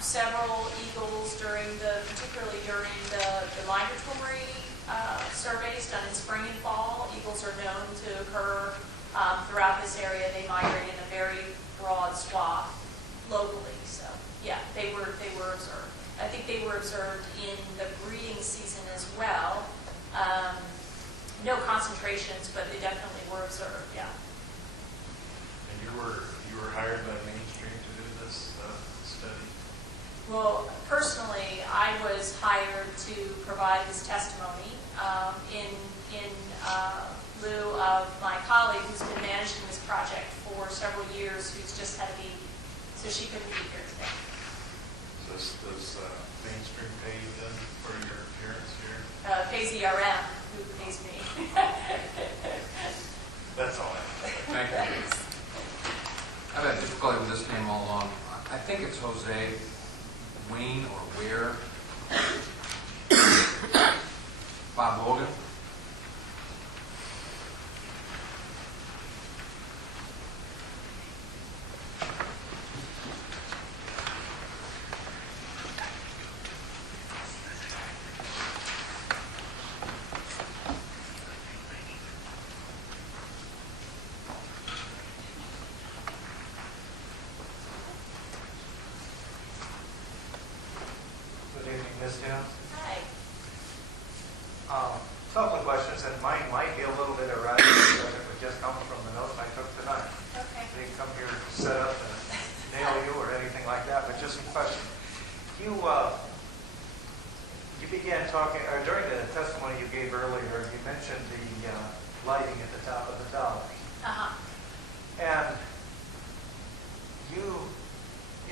several eagles particularly during the migratory surveys done in spring and fall. Eagles are known to occur throughout this area. They migrate in a very broad swath locally. So yeah, they were observed. I think they were observed in the breeding season as well. No concentrations, but they definitely were observed. Yeah. And you were hired by Main Street to do this study? Well, personally, I was hired to provide this testimony in lieu of my colleague who's been managing this project for several years, who's just had a baby, so she couldn't be here today. Does Main Street pay you then for your appearance here? Pays ERM, who pays me. That's all I have. Thank you. I've had difficulty with this name all along. I think it's Jose Wayne or Ware. Bob Logan. Ms. Jones. Hi. Couple of questions, and mine might be a little bit erratic because it would just come from the notes I took tonight. Okay. I didn't come here to set up and nail you or anything like that, but just some questions. You began talking, or during the testimony you gave earlier, you mentioned the lighting at the top of the tower. Uh-huh. And you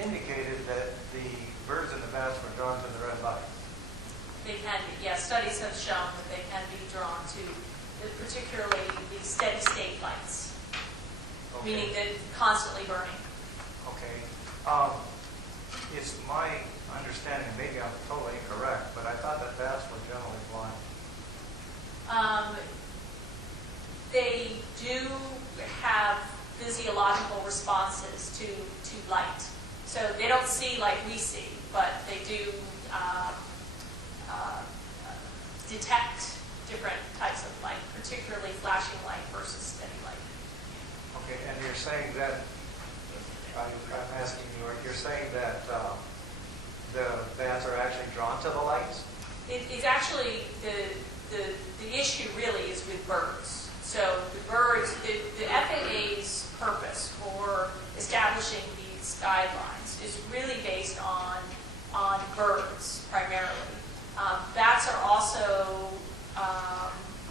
indicated that the birds and the bats were drawn to the red light. They can be, yeah, studies have shown that they can be drawn to particularly the steady state lights, meaning that it's constantly burning. Okay. It's my understanding, maybe I'm totally incorrect, but I thought that bats were generally blind. They do have physiological responses to light. So they don't see like we see, but they do detect different types of light, particularly flashing light versus steady light. Okay, and you're saying that, I'm asking you, you're saying that the bats are actually drawn to the lights? It's actually, the issue really is with birds. So the birds, the FAA's purpose for establishing these guidelines is really based on birds primarily. Bats are also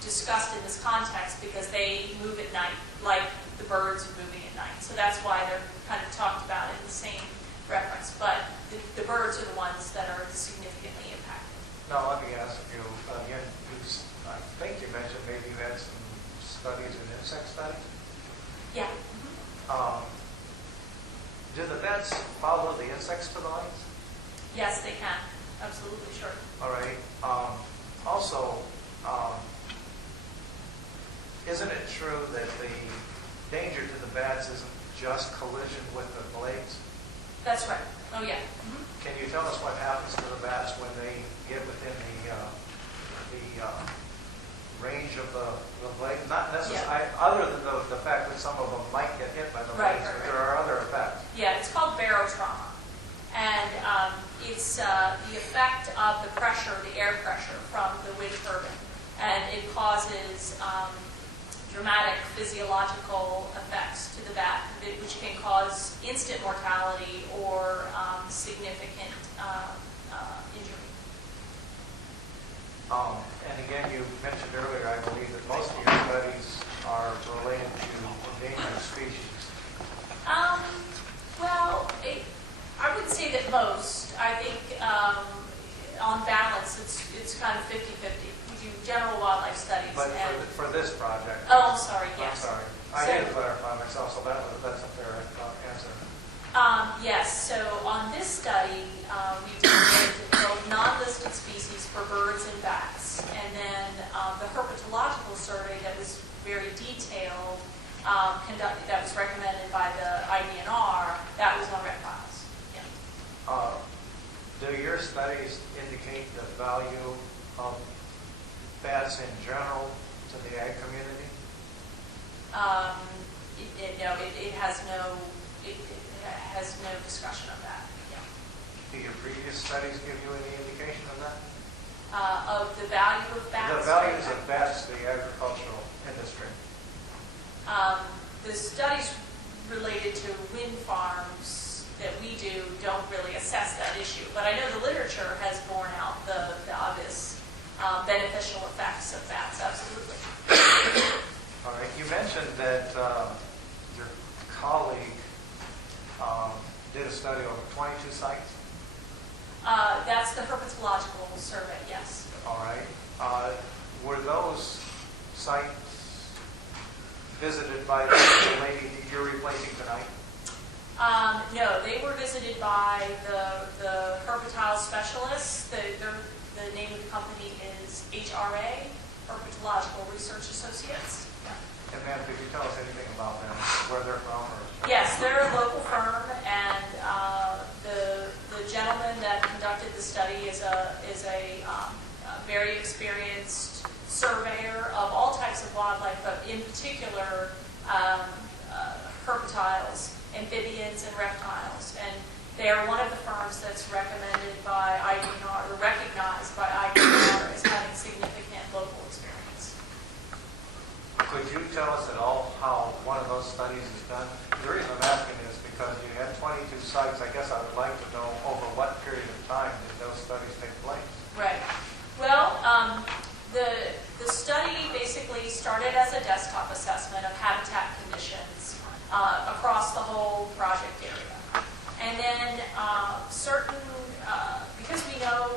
discussed in this context because they move at night, like the birds are moving at night. So that's why they're kind of talked about in the same reference. But the birds are the ones that are significantly impacted. Now, let me ask you again. I think you mentioned maybe you had some studies in insect studies. Yeah. Do the bats follow the insects to the lights? Yes, they can. Absolutely, sure. All right. Also, isn't it true that the danger to the bats isn't just collision with the blades? That's right. Oh, yeah. Can you tell us what happens to the bats when they get within the range of the blade? Not necessarily, other than the fact that some of them might get hit by the blades, but there are other effects. Yeah, it's called barotrauma. And it's the effect of the pressure, the air pressure from the wind turbine. And it causes dramatic physiological effects to the bat, which can cause instant mortality or significant injury. And again, you mentioned earlier, I believe, that most of your studies are related to endangered species. Well, I would say that most. I think on balance, it's kind of 50-50. We do general wildlife studies. But for this project. Oh, I'm sorry, yes. I'm sorry. I need to clarify myself, so that's a fair answer. Yes, so on this study, we did both non-listed species for birds and bats, and then the herpetological survey that was very detailed, conducted, that was recommended by the IDNR, that was on reptiles. Yeah. Do your studies indicate the value of bats in general to the ag community? No, it has no. It has no discussion of that. Yeah. Do your previous studies give you any indication of that? Of the value of bats? The values of bats to the agricultural industry. The studies related to wind farms that we do don't really assess that issue. But I know the literature has borne out the obvious beneficial effects of bats, absolutely. All right. You mentioned that your colleague did a study over 22 sites. That's the herpetological survey, yes. All right. Were those sites visited by the lady you're replacing tonight? No, they were visited by the herpetile specialists. The name of the company is HRA, Herpetological Research Associates. And ma'am, could you tell us anything about them, where they're from? Yes, they're a local firm, and the gentleman that conducted the study is a very experienced surveyor of all types of wildlife, but in particular herpetiles, amphibians, and reptiles. And they are one of the firms that's recommended by IDNR, or recognized tell us at all how one of those studies is done? The reason I'm asking is because you had 22 sites. I guess I would like to know over what period of time did those studies take place? Right. Well, the study basically started as a desktop assessment of habitat conditions across the whole project area. And then because we know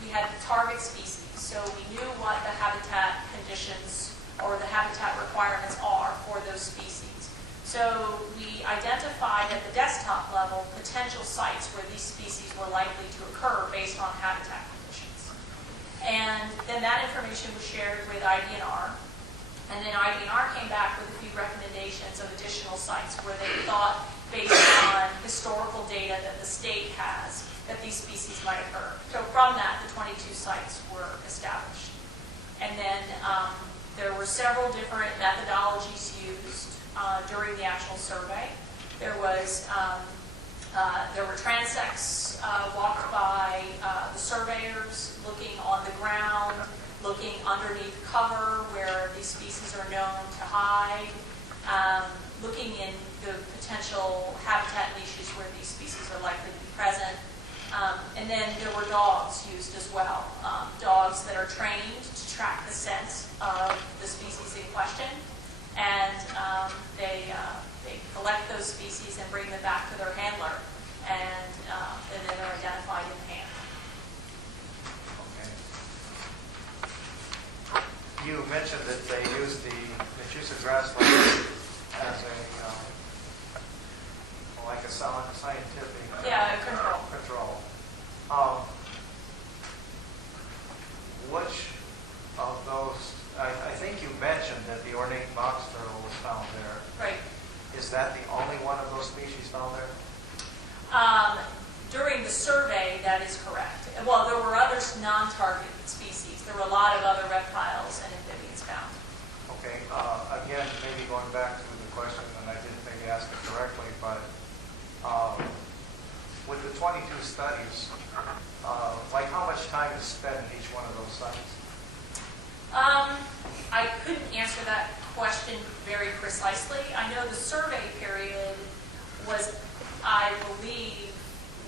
we had target species, so we knew what the habitat conditions or the habitat requirements are for those species. So we identified at the desktop level potential sites where these species were likely to occur based on habitat conditions. And then that information was shared with IDNR. And then IDNR came back with a few recommendations of additional sites where they thought, based on historical data that the state has, that these species might occur. So from that, the 22 sites were established. And then there were several different methodologies used during the actual survey. There were transects walked by the surveyors, looking on the ground, looking underneath cover where these species are known to hide, looking in the potential habitat niches where these species are likely to be present. And then there were dogs used as well, dogs that are trained to track the scent of the species in question, and they collect those species and bring them back to their handler, and then they're identified in hand. Okay. You mentioned that they used the Massachusetts grassland as like a scientific control. Which of those, I think you mentioned that the ornate box turtle was found there. Right. Is that the only one of those species found there? During the survey, that is correct. Well, there were other non-targeted species. There were a lot of other reptiles and amphibians found. Okay. Again, maybe going back to the question, and I didn't maybe ask it directly, but with the 22 studies, like how much time is spent in each one of those sites? I couldn't answer that question very precisely. I know the survey period was, I believe,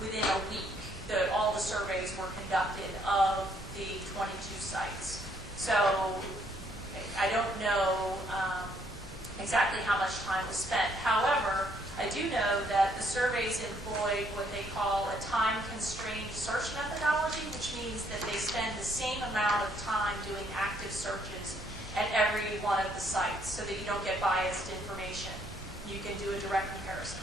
within a week that all the surveys were conducted of the 22 sites. So I don't know exactly how much time was spent. However, I do know that the surveys employed what they call a time-constrained search methodology, which means that they spend the same amount of time doing active searches at every one of the sites so that you don't get biased information. You can do a direct comparison.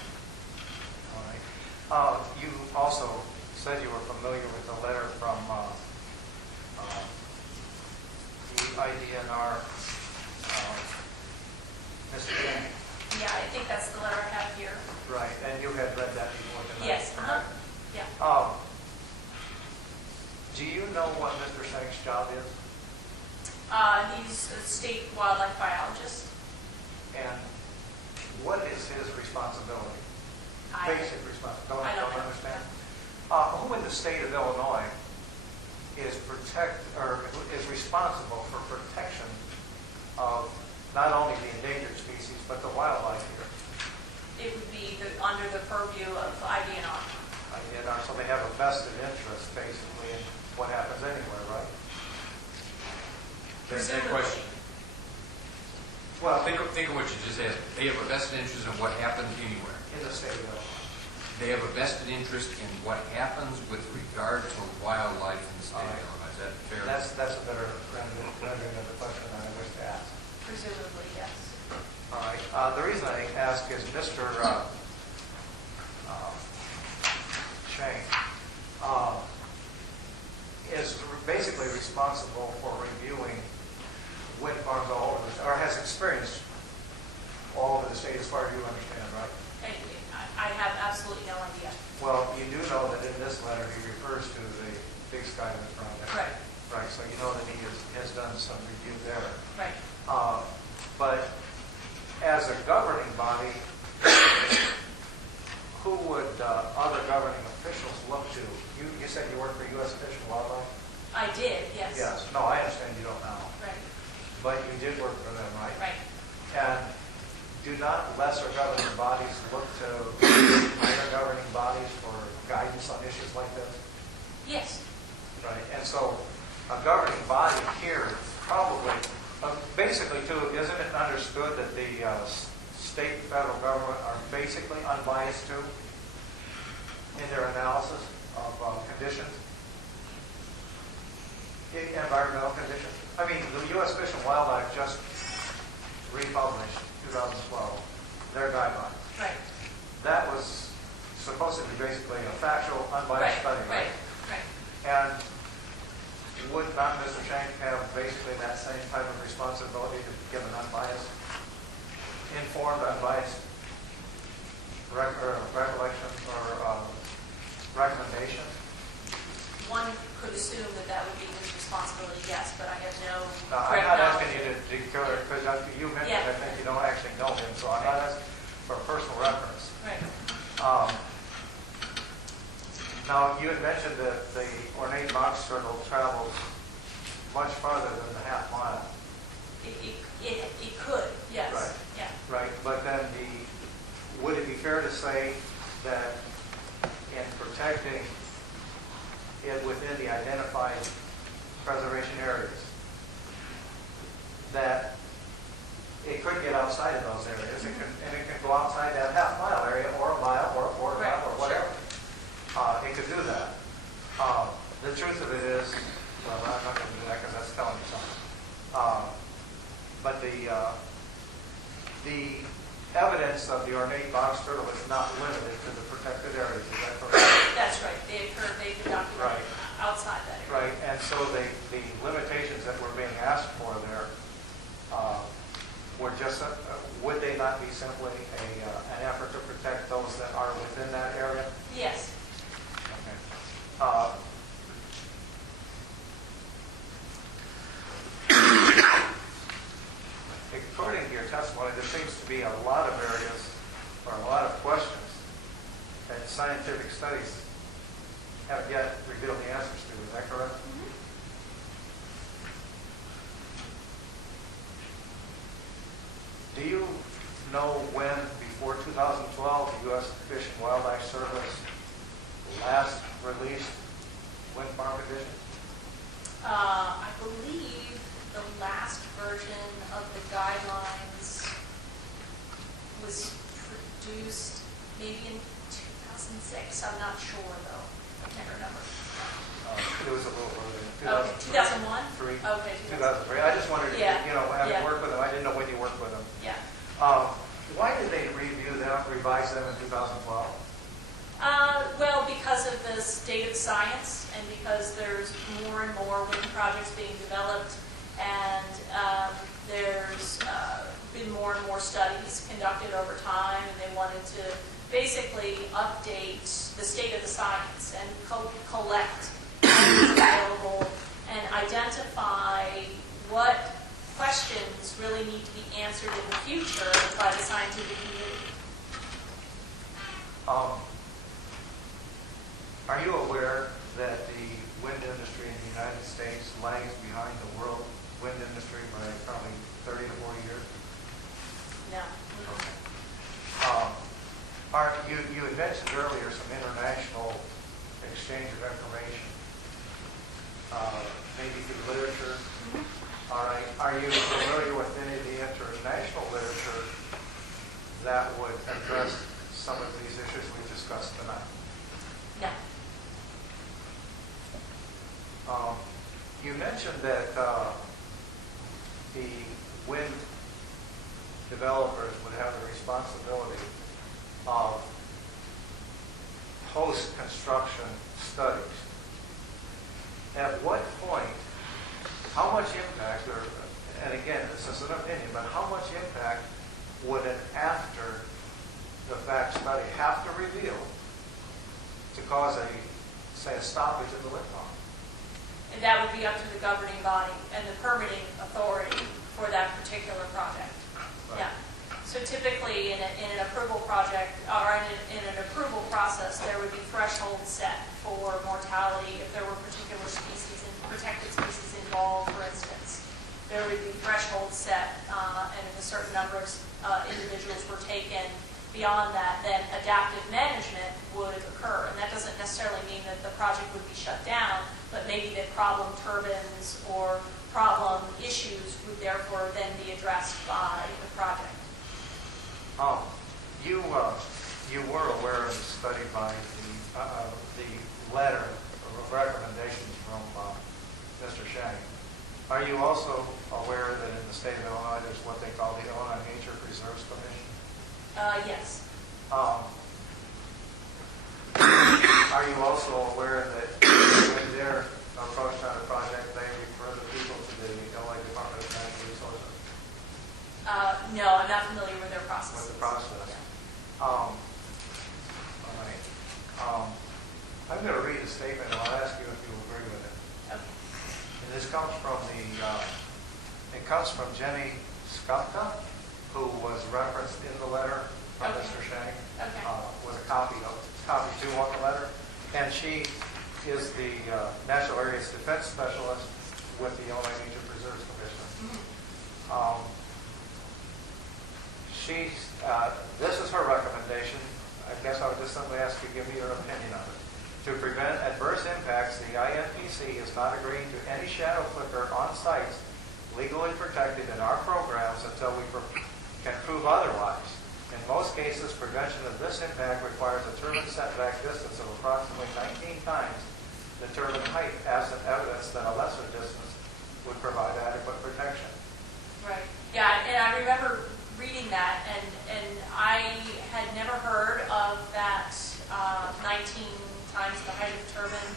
All right. You also said you were familiar with the letter from the IDNR, Mr. Yang. Yeah, I think that's the letter I have here. Right, and you had read that before tonight. Yes. Yeah. Do you know what Mr. Shank's job is? He's a state wildlife biologist. And what is his responsibility? I Basic responsibility. I don't know. Understand. Who in the state of Illinois is responsible for protection of not only the endangered species but the wildlife here? It would be under the purview of IDNR. So they have a vested interest, basically, in what happens anywhere, right? That question. Well, Think of what you just asked. They have a vested interest in what happens anywhere. in the state of Illinois. They have a vested interest in what happens with regard to wildlife in the state of Illinois. Is that fair? That's a better rendering of the question than I wish to ask. Presumably, yes. All right. The reason I ask is Mr. Shank is basically responsible for reviewing wind farms all over, or has experience all over the state as far as you understand, right? I have absolutely no idea. Well, you do know that in this letter he refers to the Big Sky Wind project. Right. Right, so you know that he has done some review there. Right. But as a governing body, who would other governing officials look to? You said you work for U.S. Fish and Wildlife? I did, yes. Yes. No, I understand you don't now. Right. But you did work for them, right? Right. And do not lesser governing bodies look to higher governing bodies for guidance on issues like this? Yes. Right, and so a governing body here probably, basically too, isn't it understood that the state and federal government are basically unbiased too in their analysis of conditions, environmental conditions? I mean, the U.S. Fish and Wildlife just republished 2012 their guidelines. Right. That was supposed to be basically a factual, unbiased study, Right. Right. And would not Mr. Shank have basically that same type of responsibility to give an unbiased, informed, unbiased recollection or recommendation? One could assume that that would be his responsibility, yes, but I have no Now, I'm direct not knowledge. asking you to declare, because you mentioned, Yeah. I think you don't actually know him, so I'm not asking for personal reference. Right. Now, you had mentioned that the ornate box turtle travels much farther than the half mile. It could, yes. Right. Yeah. Right, but then would it be fair to say that in protecting it within the identified preservation areas, that it could get outside of those areas, and it can go outside that half mile area, or a mile, or a quarter Right, mile, or whatever. It could do that. The truth of it is, well, I'm not going to do that because that's telling you something. But the evidence of the ornate box turtle is not limited to the protected areas. Is that correct? That's right. They've been documented Right. outside that area. Right, and so the limitations that were being asked for there were just, would they not be simply an effort to protect those that are within that area? Yes. Okay. According to your testimony, there seems to be a lot of areas or a lot of questions that scientific studies haven't yet revealed the answers to. Is that correct? Do you know when, before 2012, the U.S. Fish and Wildlife Service last released wind farm conditions? I believe the last version of the guidelines was produced maybe in 2006. I'm not sure, though. I can't remember. It was a little earlier. Okay, 2001? Three. Okay, 2003. I just wondered, Yeah. having Yeah. worked with them, I didn't know when you worked with them. Yeah. Why did they revise them in 2012? Well, because of the state of science and because there's more and more wind projects being developed and there's been more and more studies conducted over time, and they wanted to basically update the state of the science and collect what's available and identify what questions really need to be answered in the future by the scientific community. Are you aware that the wind industry in the United States lags behind the world wind industry by probably 30 to 40 years? No. You had mentioned earlier some international exchange of information, maybe through literature. All right. Are you familiar with any of the international literature that would address some of these issues we discussed tonight? No. You mentioned that the wind developers would have the responsibility of post-construction studies. At what point, how much impact, and again, this is an opinion, but how much impact would an after-the-fact study have to reveal to cause say, a stoppage of the wind farm? And that would be up to the governing body and the permitting authority for that particular project. Right. Yeah. So typically, in an approval project, or in an approval process, there would be thresholds set for mortality if there were particular species and protected species involved, for instance. There would be thresholds set, and a certain number of individuals were taken beyond that, then adaptive management would occur. And that doesn't necessarily mean that the project would be shut down, but maybe that problem turbines or problem issues would therefore then be addressed by the project. You were aware of the study by the letter of recommendations from Mr. Shang. Are you also aware that in the state of Illinois, there's what they call the Illinois Nature Preserves Commission? Yes. Are you also aware that with their approach on a project, they refer the people to the Illinois Department of Natural Resources No, I'm not familiar with their process. with the process? Yeah. All right. I'm going to read a statement, and I'll ask you if you agree with it. Okay. And this comes from Jenny Skupka, who was referenced in the letter from Okay. Mr. Shang. Okay. With a copy two on the letter. And she is the Natural Areas Defense Specialist with the Illinois Nature Preserves Commission. Mm-hmm. This is her recommendation. I guess I would just simply ask you to give me your opinion on it. To prevent adverse impacts, the INPC is not agreeing to any shadow flicker on sites legally protected in our programs until we can prove otherwise. In most cases, prevention of this impact requires a turbine setback distance of approximately 19 times the turbine height, absent evidence that a lesser distance would provide adequate protection. Right. Yeah, and I remember reading that, and I had never heard of that 19 times the height of the turbine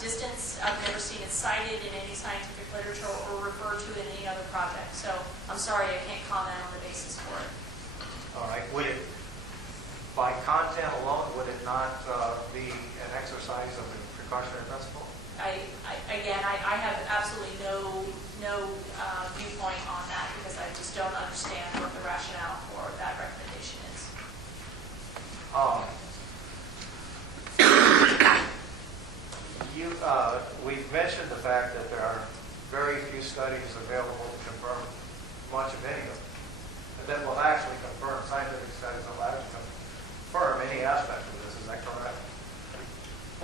distance. I've never seen it cited in any scientific literature or referred to in any other project. So I'm sorry, I can't comment on the basis for it. All right. Would it, by content alone, would it not be an exercise of the precautionary principle? I have absolutely no viewpoint on that because I just don't understand what the rationale for that recommendation is. We've mentioned the fact that there are very few studies available to confirm much of any of them, and that will actually confirm scientific studies that will actually confirm any aspect of this. Is that correct?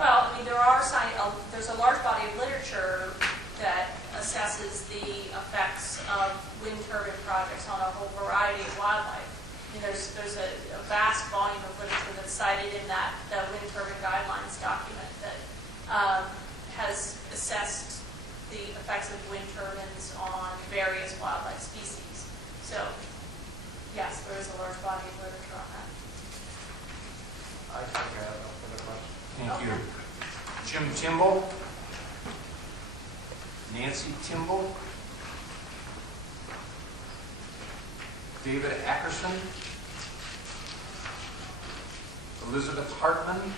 Well, I mean, there's a large body of literature that assesses the effects of wind turbine projects on a whole variety of wildlife. I mean, there's a vast volume of literature that's cited in the wind turbine guidelines document that has assessed the effects of wind turbines on various wildlife species. So, yes, there is a large body of literature on that. I think I have no further questions. Thank you. Jim Timble? Nancy Timble? David Ackerson? Elizabeth Hartman?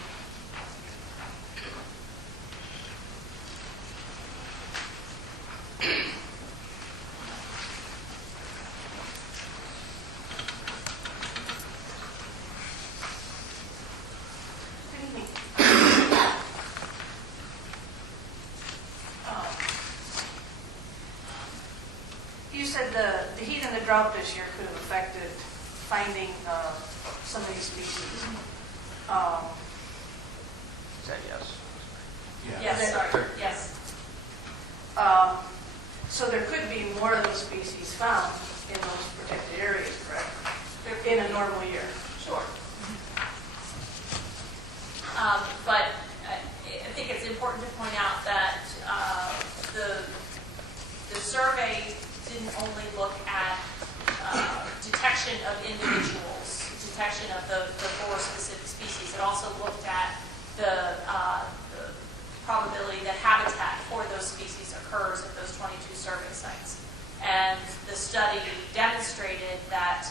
You said the heat and the drought this year could have affected finding some of these species. Is that yes? Yes, sorry, yes. So there could be more of those species found in those protected areas, correct? In a normal year. Sure. But I think it's important to point out that the survey didn't only look at detection of individuals, detection of the four specific species. It also looked at the probability that habitat for those species occurs at those 22 survey sites. And the study demonstrated that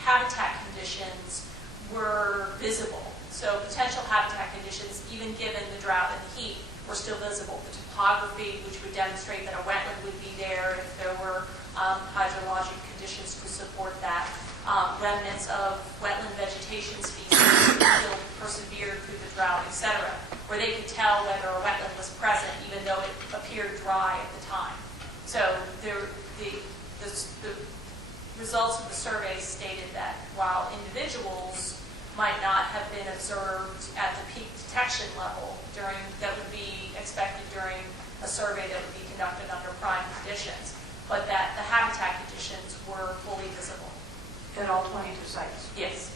habitat conditions were visible. So potential habitat conditions, even given the drought and the heat, were still visible. The topography, which would demonstrate that a wetland would be there if there were hydrologic conditions to support that. Remnants of wetland vegetation species still persevered through the drought, etc., where they could tell whether a wetland was present, even though it appeared dry at the time. So the results of the survey stated that while individuals might not have been observed at the peak detection level that would be expected during a survey that would be conducted under prime conditions, but that the habitat conditions were fully visible. At all 22 sites. Yes.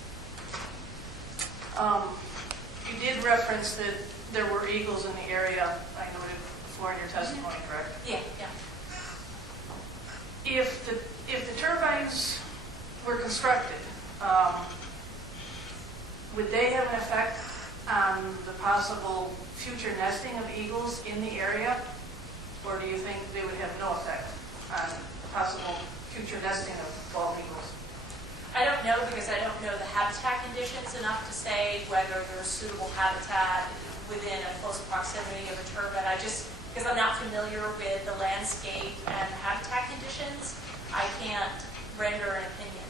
You did reference that there were eagles in the area, I noted before in your testimony, correct? Yeah. If the turbines were constructed, would they have an effect on the possible future nesting of eagles in the area? Or do you think they would have no effect on possible future nesting of bald eagles? I don't know, because I don't know the habitat conditions enough to say whether there's suitable habitat within a close proximity of a turbine. Because I'm not familiar with the landscape and habitat conditions, I can't render an opinion.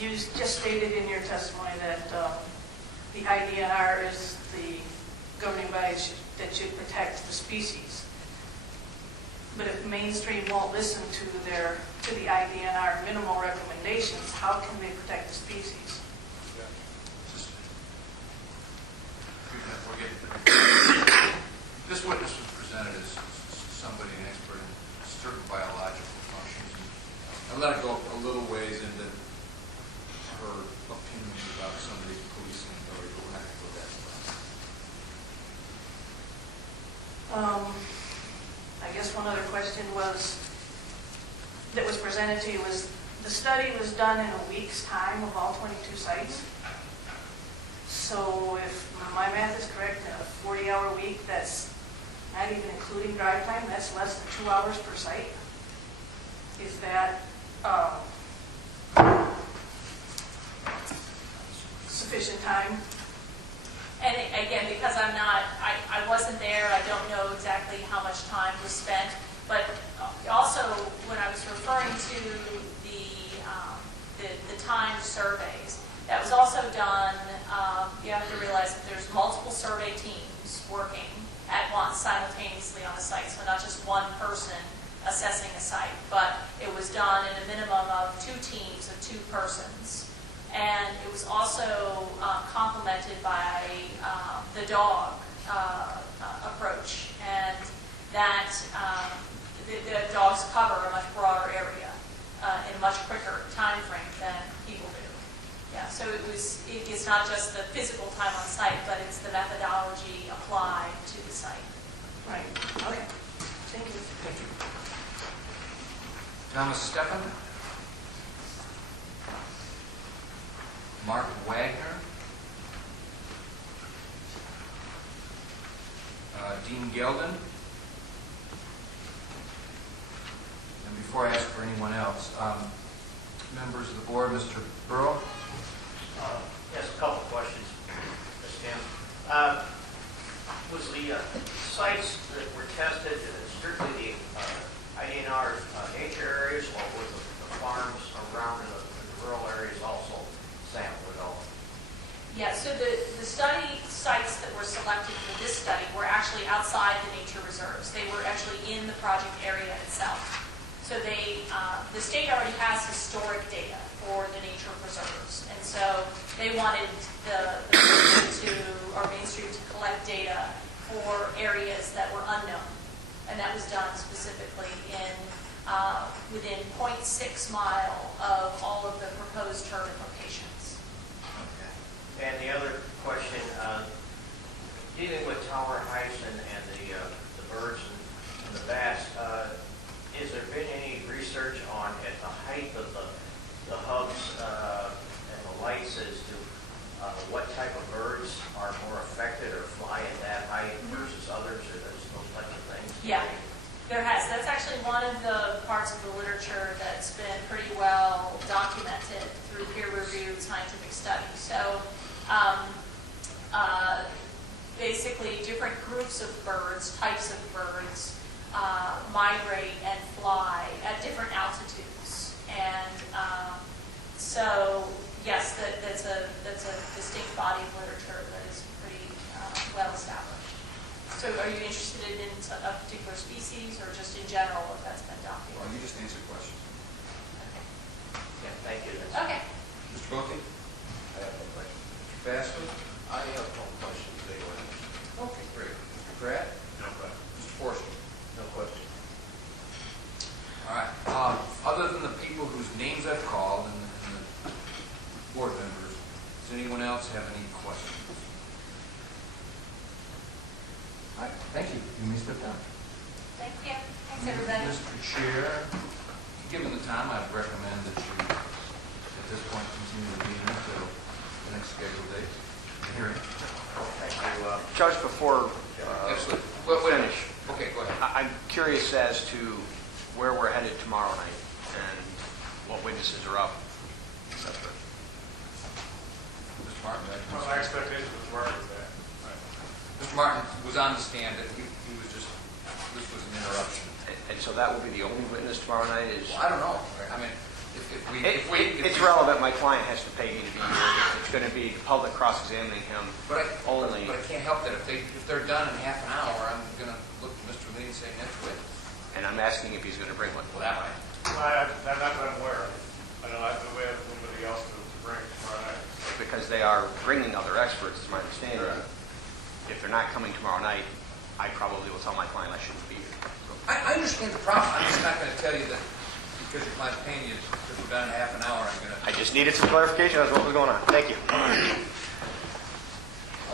You just stated in your testimony that the IDNR is the governing body that should protect the species. But if mainstream won't listen to the IDNR minimal recommendations, how can they protect the species? This witness was presented as somebody, an expert in certain biological functions. I let it go a little ways into her opinions about somebody's policing authority, but we're not going to go that far. I guess one other question that was presented to you was, the study was done in a week's time of all 22 sites. So if my math is correct, in a 40-hour week, that's not even including drive time, that's less than 2 hours per site. Is that sufficient time? And again, because I wasn't there, I don't know exactly how much time was spent. But also, when I was referring to the timed surveys, that was also done. You have to realize that there's multiple survey teams working at once simultaneously on the site, so not just one person assessing a site, but it was done in a minimum of 2 teams of 2 persons. And it was also complemented by the dog approach, and that the dogs cover a much broader area in a much quicker time frame than people do. Yeah, so it's not just the physical time on site, but it's the methodology applied to the site. Right. Okay. Thank you. Thank you. Thomas Steffen. Mark Wagner. Dean Gelden. And before I ask for anyone else, members of the board, Mr. Burrow. Yes, a couple questions, Ms. Kim. Was the sites that were tested strictly the IDNR nature areas, or were the farms around in the rural areas also sampled at all? Yeah, so the study sites that were selected for this study were actually outside the nature reserves. They were actually in the project area itself. So the state already has historic data for the nature preserves, and so they wanted mainstream to collect data for areas that were unknown, and that was done specifically within 0.6 mile of all of the proposed turbine locations. Okay. And the other question, dealing with tower heights and the birds and the bats, has there been any research on at the height of the hubs and the lights as to what type of birds are more affected or fly at that height versus others, or those types of things? Yeah, there has. That's actually one of the parts of the literature that's been pretty well documented through peer-reviewed scientific studies. So basically different groups of birds, types of birds, migrate and fly at different altitudes. And So, yes, that's a distinct body of literature that is pretty well established. So are you interested in a particular species or just in general if that's been Well, documented? you just answered questions. Yeah, thank you. That's- Okay. Mr. Bolte? I have no question. Mr. Bassler? I have no questions, they were. Okay, great. Mr. Pratt? No question. Mr. Forster? No question. All right. Other than the people whose names I've called and the board members, does anyone else have any questions? All right, thank you. You may step down. Thank you. Thanks, everybody. Mr. Chair, given the time, I'd recommend that you, at this point, continue the meeting until the next scheduled date. Hearing. Thank you. Judge, before Absolutely. Well, wait a minute. finish, Okay, go ahead. I'm curious as to where we're headed tomorrow night and what witnesses are up, et cetera. Mr. Martin, Well, my expectation was where was that? Mr. Martin was on the stand, and he was just, this was an interruption. And so that will be the only witness tomorrow night is? Well, I don't know. I mean, It's relevant, my client has to pay me to be here. It's going to be public cross-examining him But only. I can't help that if they're done in half an hour, I'm going to look at Mr. Lee and say, next witness. And I'm asking if he's going to bring one. Well, that might. I'm not that I'm aware of. I don't have to wait for somebody else to bring tomorrow night. Because they are bringing other experts, is my understanding. If they're not coming tomorrow night, I probably will tell my client I shouldn't be here. So, I understand the problem. I'm just not going to tell you that because your client's paying you, because we're done in half an hour, I'm going to. I just needed some clarification as to what was going on. Thank you.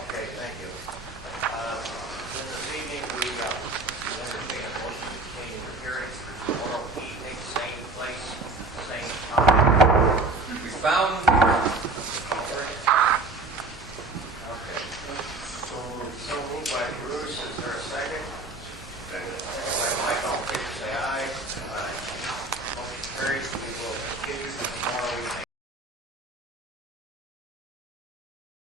Okay, thank you. Then this evening, we entertain a motion to continue the hearings for tomorrow evening, same place, same time. We found